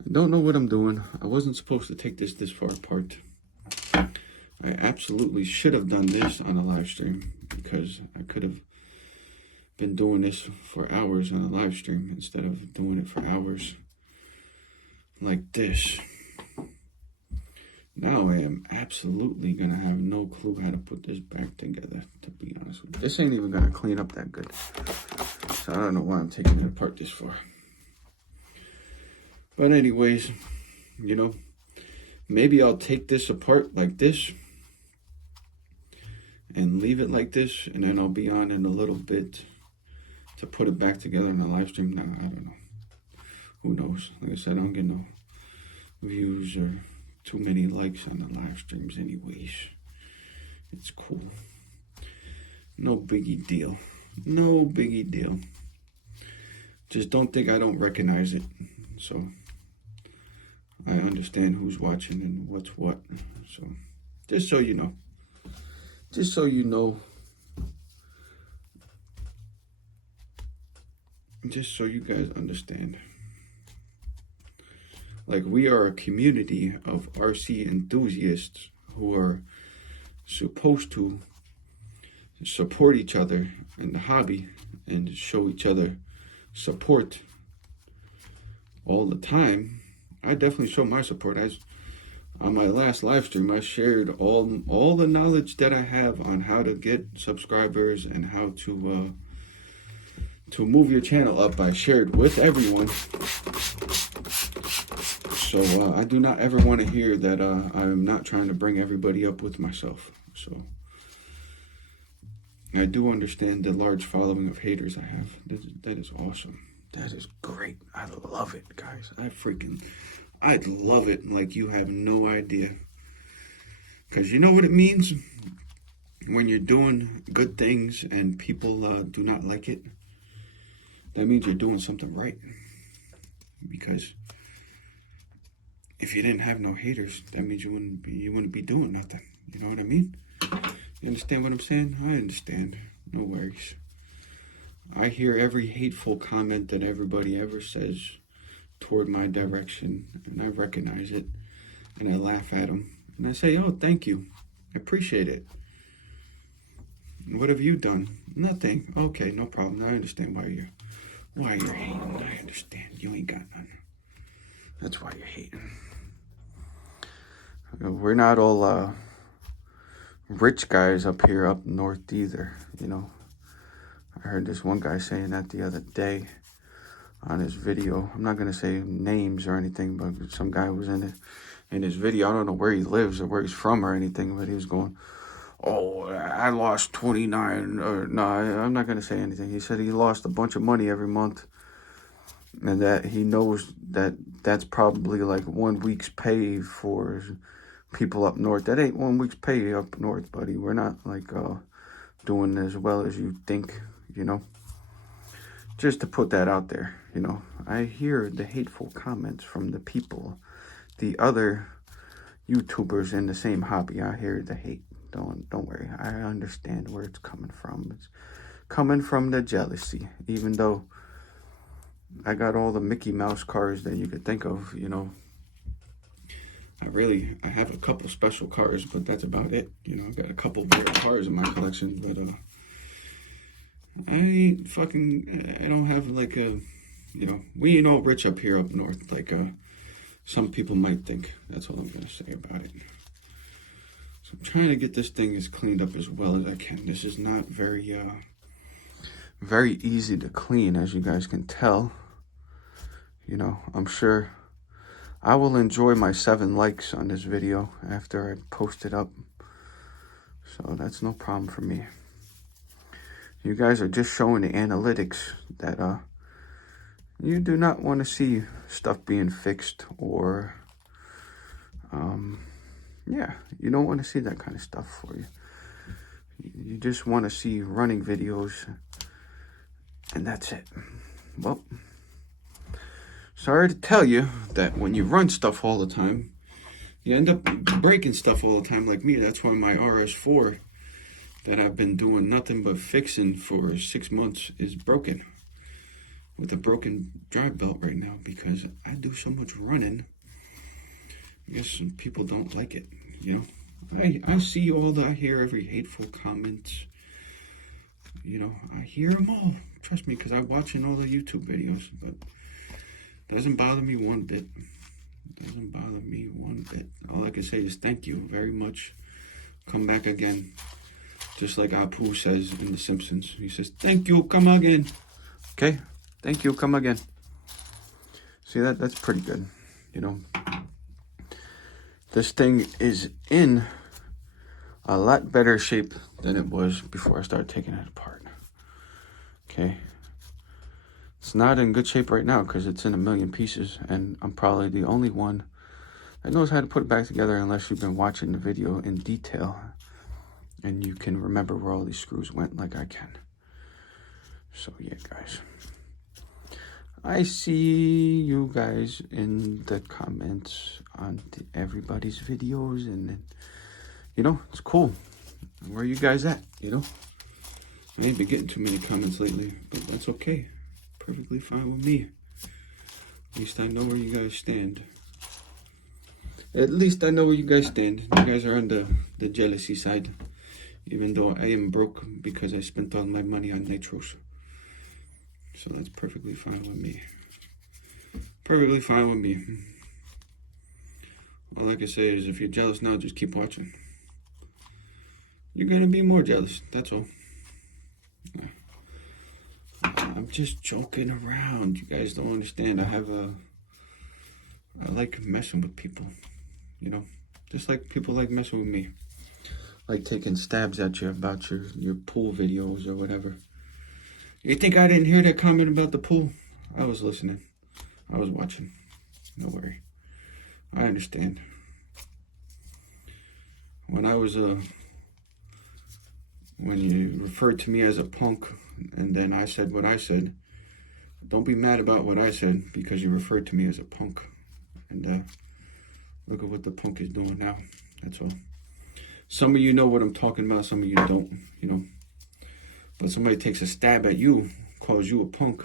I don't know what I'm doing. I wasn't supposed to take this far apart. I absolutely should have done this on a live stream because I could have been doing this for hours on a live stream instead of doing it for hours like this. Now I am absolutely going to have no clue how to put this back together, to be honest with you. This ain't even going to clean up that good. So I don't know why I'm taking it apart this far. But anyways, you know, maybe I'll take this apart like this and leave it like this, and then I'll be on in a little bit to put it back together in a live stream. Now, I don't know. Who knows? Like I said, I don't get no views or too many likes on the live streams anyways. It's cool. No biggie deal. No biggie deal. Just don't think I don't recognize it. So I understand who's watching and what's what. So just so you know. Just so you know. Just so you guys understand. Like, we are a community of RC enthusiasts who are supposed to support each other in the hobby and show each other support all the time. I definitely show my support. On my last live stream, I shared all the knowledge that I have on how to get subscribers and how to move your channel up. I shared with everyone. So I do not ever want to hear that I'm not trying to bring everybody up with myself. So I do understand the large following of haters I have. That is awesome. That is great. I love it, guys. I love it like you have no idea. Because you know what it means? When you're doing good things and people do not like it, that means you're doing something right. Because if you didn't have no haters, that means you wouldn't be doing nothing. You know what I mean? You understand what I'm saying? I understand. No worries. I hear every hateful comment that everybody ever says toward my direction, and I recognize it, and I laugh at them, and I say, "Oh, thank you. I appreciate it. What have you done?" "Nothing." "Okay, no problem. I understand why you're hating. I understand. You ain't got none. That's why you're hating." We're not all rich guys up here up north either, you know. I heard this one guy saying that the other day on his video. I'm not gonna say names or anything, but some guy was in his video. I don't know where he lives or where he's from or anything, but he was going, "Oh, I lost 29." Or no, I'm not gonna say anything. He said he lost a bunch of money every month, and that he knows that that's probably like 1 week's pay for people up north. That ain't 1 week's pay up north, buddy. We're not like doing as well as you think, you know. Just to put that out there, you know. I hear the hateful comments from the people, the other YouTubers in the same hobby. I hear the hate. Don't worry. I understand where it's coming from. It's coming from the jealousy. Even though I got all the Mickey Mouse cars that you could think of, you know. I have a couple special cars, but that's about it. You know, I got a couple rare cars in my collection, but I don't have like a, you know, we ain't all rich up here up north, like some people might think. That's all I'm gonna say about it. So I'm trying to get this thing as cleaned up as well as I can. This is not very easy to clean, as you guys can tell. You know, I'm sure I will enjoy my 7 likes on this video after I post it up. So that's no problem for me. You guys are just showing the analytics that you do not want to see stuff being fixed, or yeah, you don't want to see that kind of stuff for you. You just want to see running videos, and that's it. Well, sorry to tell you that when you run stuff all the time, you end up breaking stuff all the time like me. That's why my RS4 that I've been doing nothing but fixing for 6 months is broken, with a broken drive belt right now, because I do so much running. I guess some people don't like it, you know. I see I hear every hateful comment, you know. I hear them all, trust me, because I'm watching all the YouTube videos, but it doesn't bother me one bit. It doesn't bother me one bit. All I can say is thank you very much. Come back again. Just like Apu says in The Simpsons. He says, "Thank you, come again." Okay? Thank you, come again. See, that's pretty good, you know. This thing is in a lot better shape than it was before I started taking it apart. Okay? It's not in good shape right now because it's in a million pieces, and I'm probably the only one that knows how to put it back together, unless you've been watching the video in detail and you can remember where all these screws went like I can. So yeah, guys, I see you guys in the comments on everybody's videos, and you know, it's cool. Where are you guys at? You know, I ain't been getting too many comments lately, but that's okay. Perfectly fine with me. At least I know where you guys stand. At least I know where you guys stand. You guys are on the jealousy side, even though I am broke because I spent all my money on Nitros. So that's perfectly fine with me. Perfectly fine with me. All I can say is if you're jealous now, just keep watching. You're gonna be more jealous, that's all. I'm just joking around. You guys don't understand. I like messing with people, you know? Just like people like messing with me. Like taking stabs at you about your pool videos or whatever. You think I didn't hear that comment about the pool? I was listening. I was watching. No worry. I understand. When you referred to me as a punk, and then I said what I said, don't be mad about what I said because you referred to me as a punk. And look at what the punk is doing now. That's all. Some of you know what I'm talking about, some of you don't, you know. But somebody takes a stab at you, calls you a punk.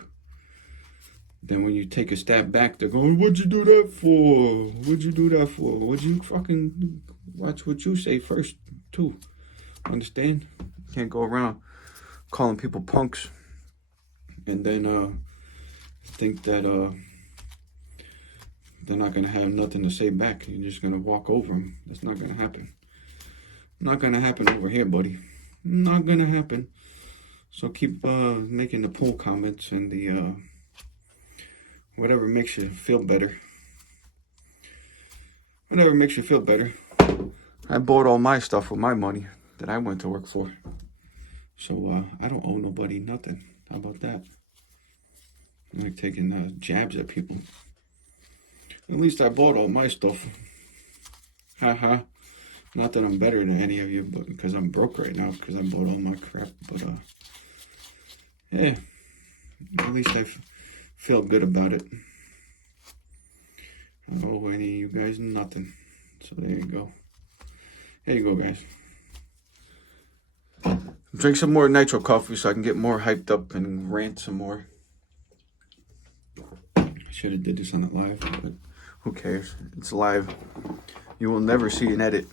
Then when you take a stab back, they're going, what'd you do that for? What'd you do that for? Would you fucking watch what you say first, too? Understand? You can't go around calling people punks and then think that they're not going to have nothing to say back. You're just going to walk over them. That's not going to happen. Not going to happen over here, buddy. Not going to happen. So keep making the poll comments and the whatever makes you feel better. Whatever makes you feel better. I bought all my stuff with my money that I went to work for. So I don't owe nobody nothing. How about that? I like taking jabs at people. At least I bought all my stuff. Haha. Not that I'm better than any of you, but because I'm broke right now, because I bought all my crap. But yeah, at least I feel good about it. I don't owe any of you guys nothing. So there you go. There you go, guys. Drink some more Nitro coffee so I can get more hyped up and rant some more. I should have did this on the live, but who cares? It's live. You will never see an edit.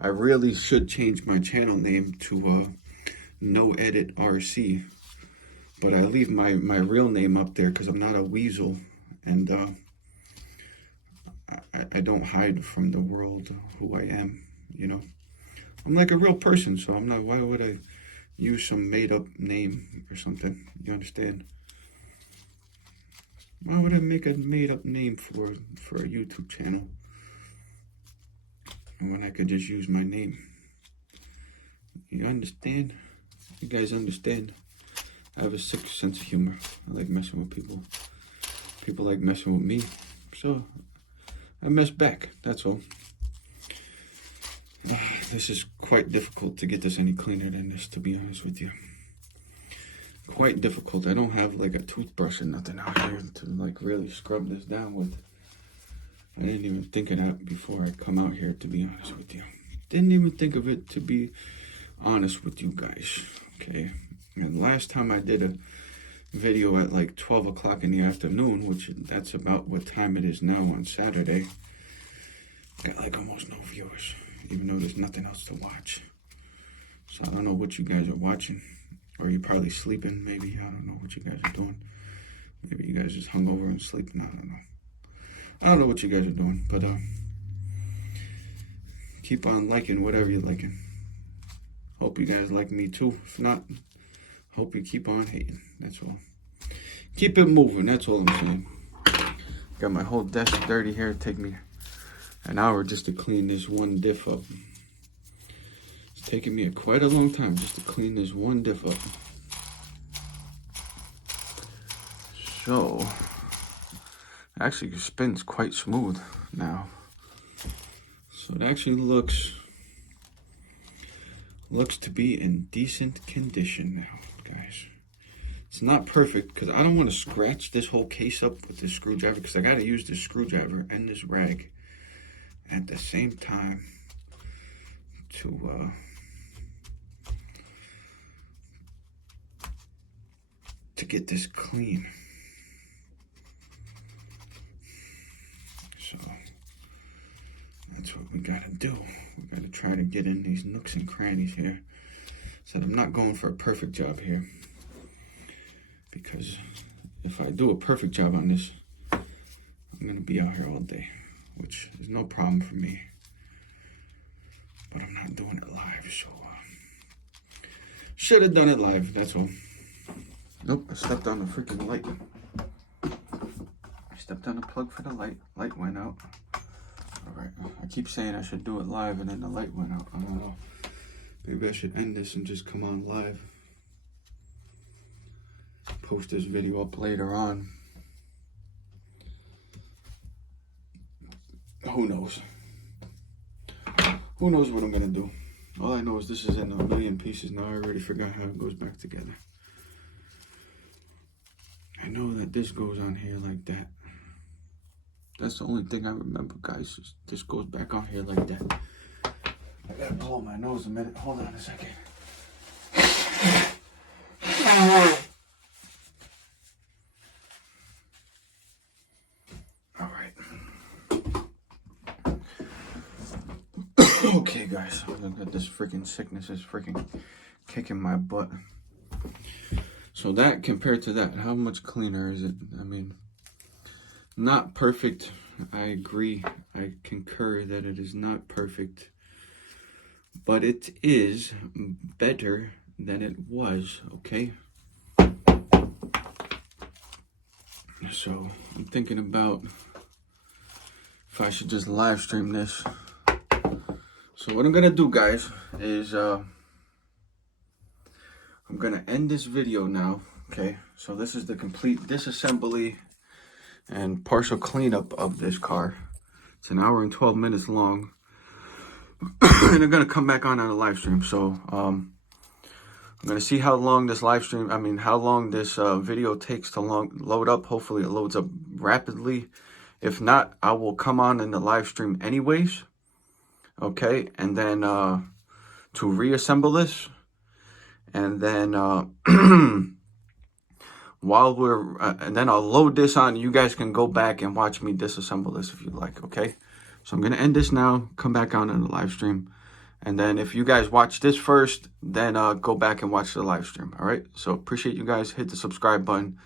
I really should change my channel name to No Edit RC, but I leave my real name up there because I'm not a weasel, and I don't hide from the world who I am, you know. I'm like a real person, so I'm not, why would I use some made up name or something? You understand? Why would I make a made up name for a YouTube channel when I could just use my name? You understand? You guys understand? I have a sick sense of humor. I like messing with people. People like messing with me. So I mess back, that's all. This is quite difficult to get this any cleaner than this, to be honest with you. Quite difficult. I don't have like a toothbrush or nothing out here to like really scrub this down with. I didn't even think of that before I come out here, to be honest with you. Didn't even think of it, to be honest with you guys. Okay. And last time I did a video at like 12 o'clock in the afternoon, which that's about what time it is now on Saturday, got like almost no viewers, even though there's nothing else to watch. So I don't know what you guys are watching, or you're probably sleeping, maybe. I don't know what you guys are doing. Maybe you guys just hung over and sleeping. I don't know. I don't know what you guys are doing, but keep on liking whatever you're liking. Hope you guys like me too. If not, hope you keep on hating. That's all. Keep it moving. That's all I'm saying. Got my whole desk dirty here. It'll take me an hour just to clean this one diff up. It's taking me quite a long time just to clean this one diff up. So, actually it spins quite smooth now. So it actually looks to be in decent condition now, guys. It's not perfect because I don't want to scratch this whole case up with this screwdriver, because I got to use this screwdriver and this rag at the same time to get this clean. So that's what we gotta do. We gotta try to get in these nooks and crannies here. So I'm not going for a perfect job here, because if I do a perfect job on this, I'm gonna be out here all day, which is no problem for me. But I'm not doing it live, so should have done it live, that's all. Nope, I stepped on the freaking light. I stepped on the plug for the light. Light went out. Alright, I keep saying I should do it live and then the light went out. I don't know. Maybe I should end this and just come on live. Post this video up later on. Who knows? Who knows what I'm gonna do? All I know is this is in a million pieces now. I already forgot how it goes back together. I know that this goes on here like that. That's the only thing I remember, guys. This goes back on here like that. I gotta blow my nose a minute. Hold on a second. All right. Okay, guys. Look at this freaking sickness is freaking kicking my butt. So that compared to that, how much cleaner is it? I mean, not perfect. I agree. I concur that it is not perfect. But it is better than it was, okay? So I'm thinking about if I should just live stream this. So what I'm gonna do, guys, is I'm gonna end this video now, okay? So this is the complete disassembly and partial cleanup of this car. It's an hour and 12 minutes long. And I'm gonna come back on a live stream. So I'm gonna see how long this live stream, how long this video takes to load up. Hopefully it loads up rapidly. If not, I will come on in the live stream anyways, okay? And then to reassemble this. And then while we're and then I'll load this on. You guys can go back and watch me disassemble this if you like, okay? So I'm gonna end this now, come back on in the live stream, and then if you guys watch this first, then go back and watch the live stream. All right, so appreciate you guys. Hit the subscribe button.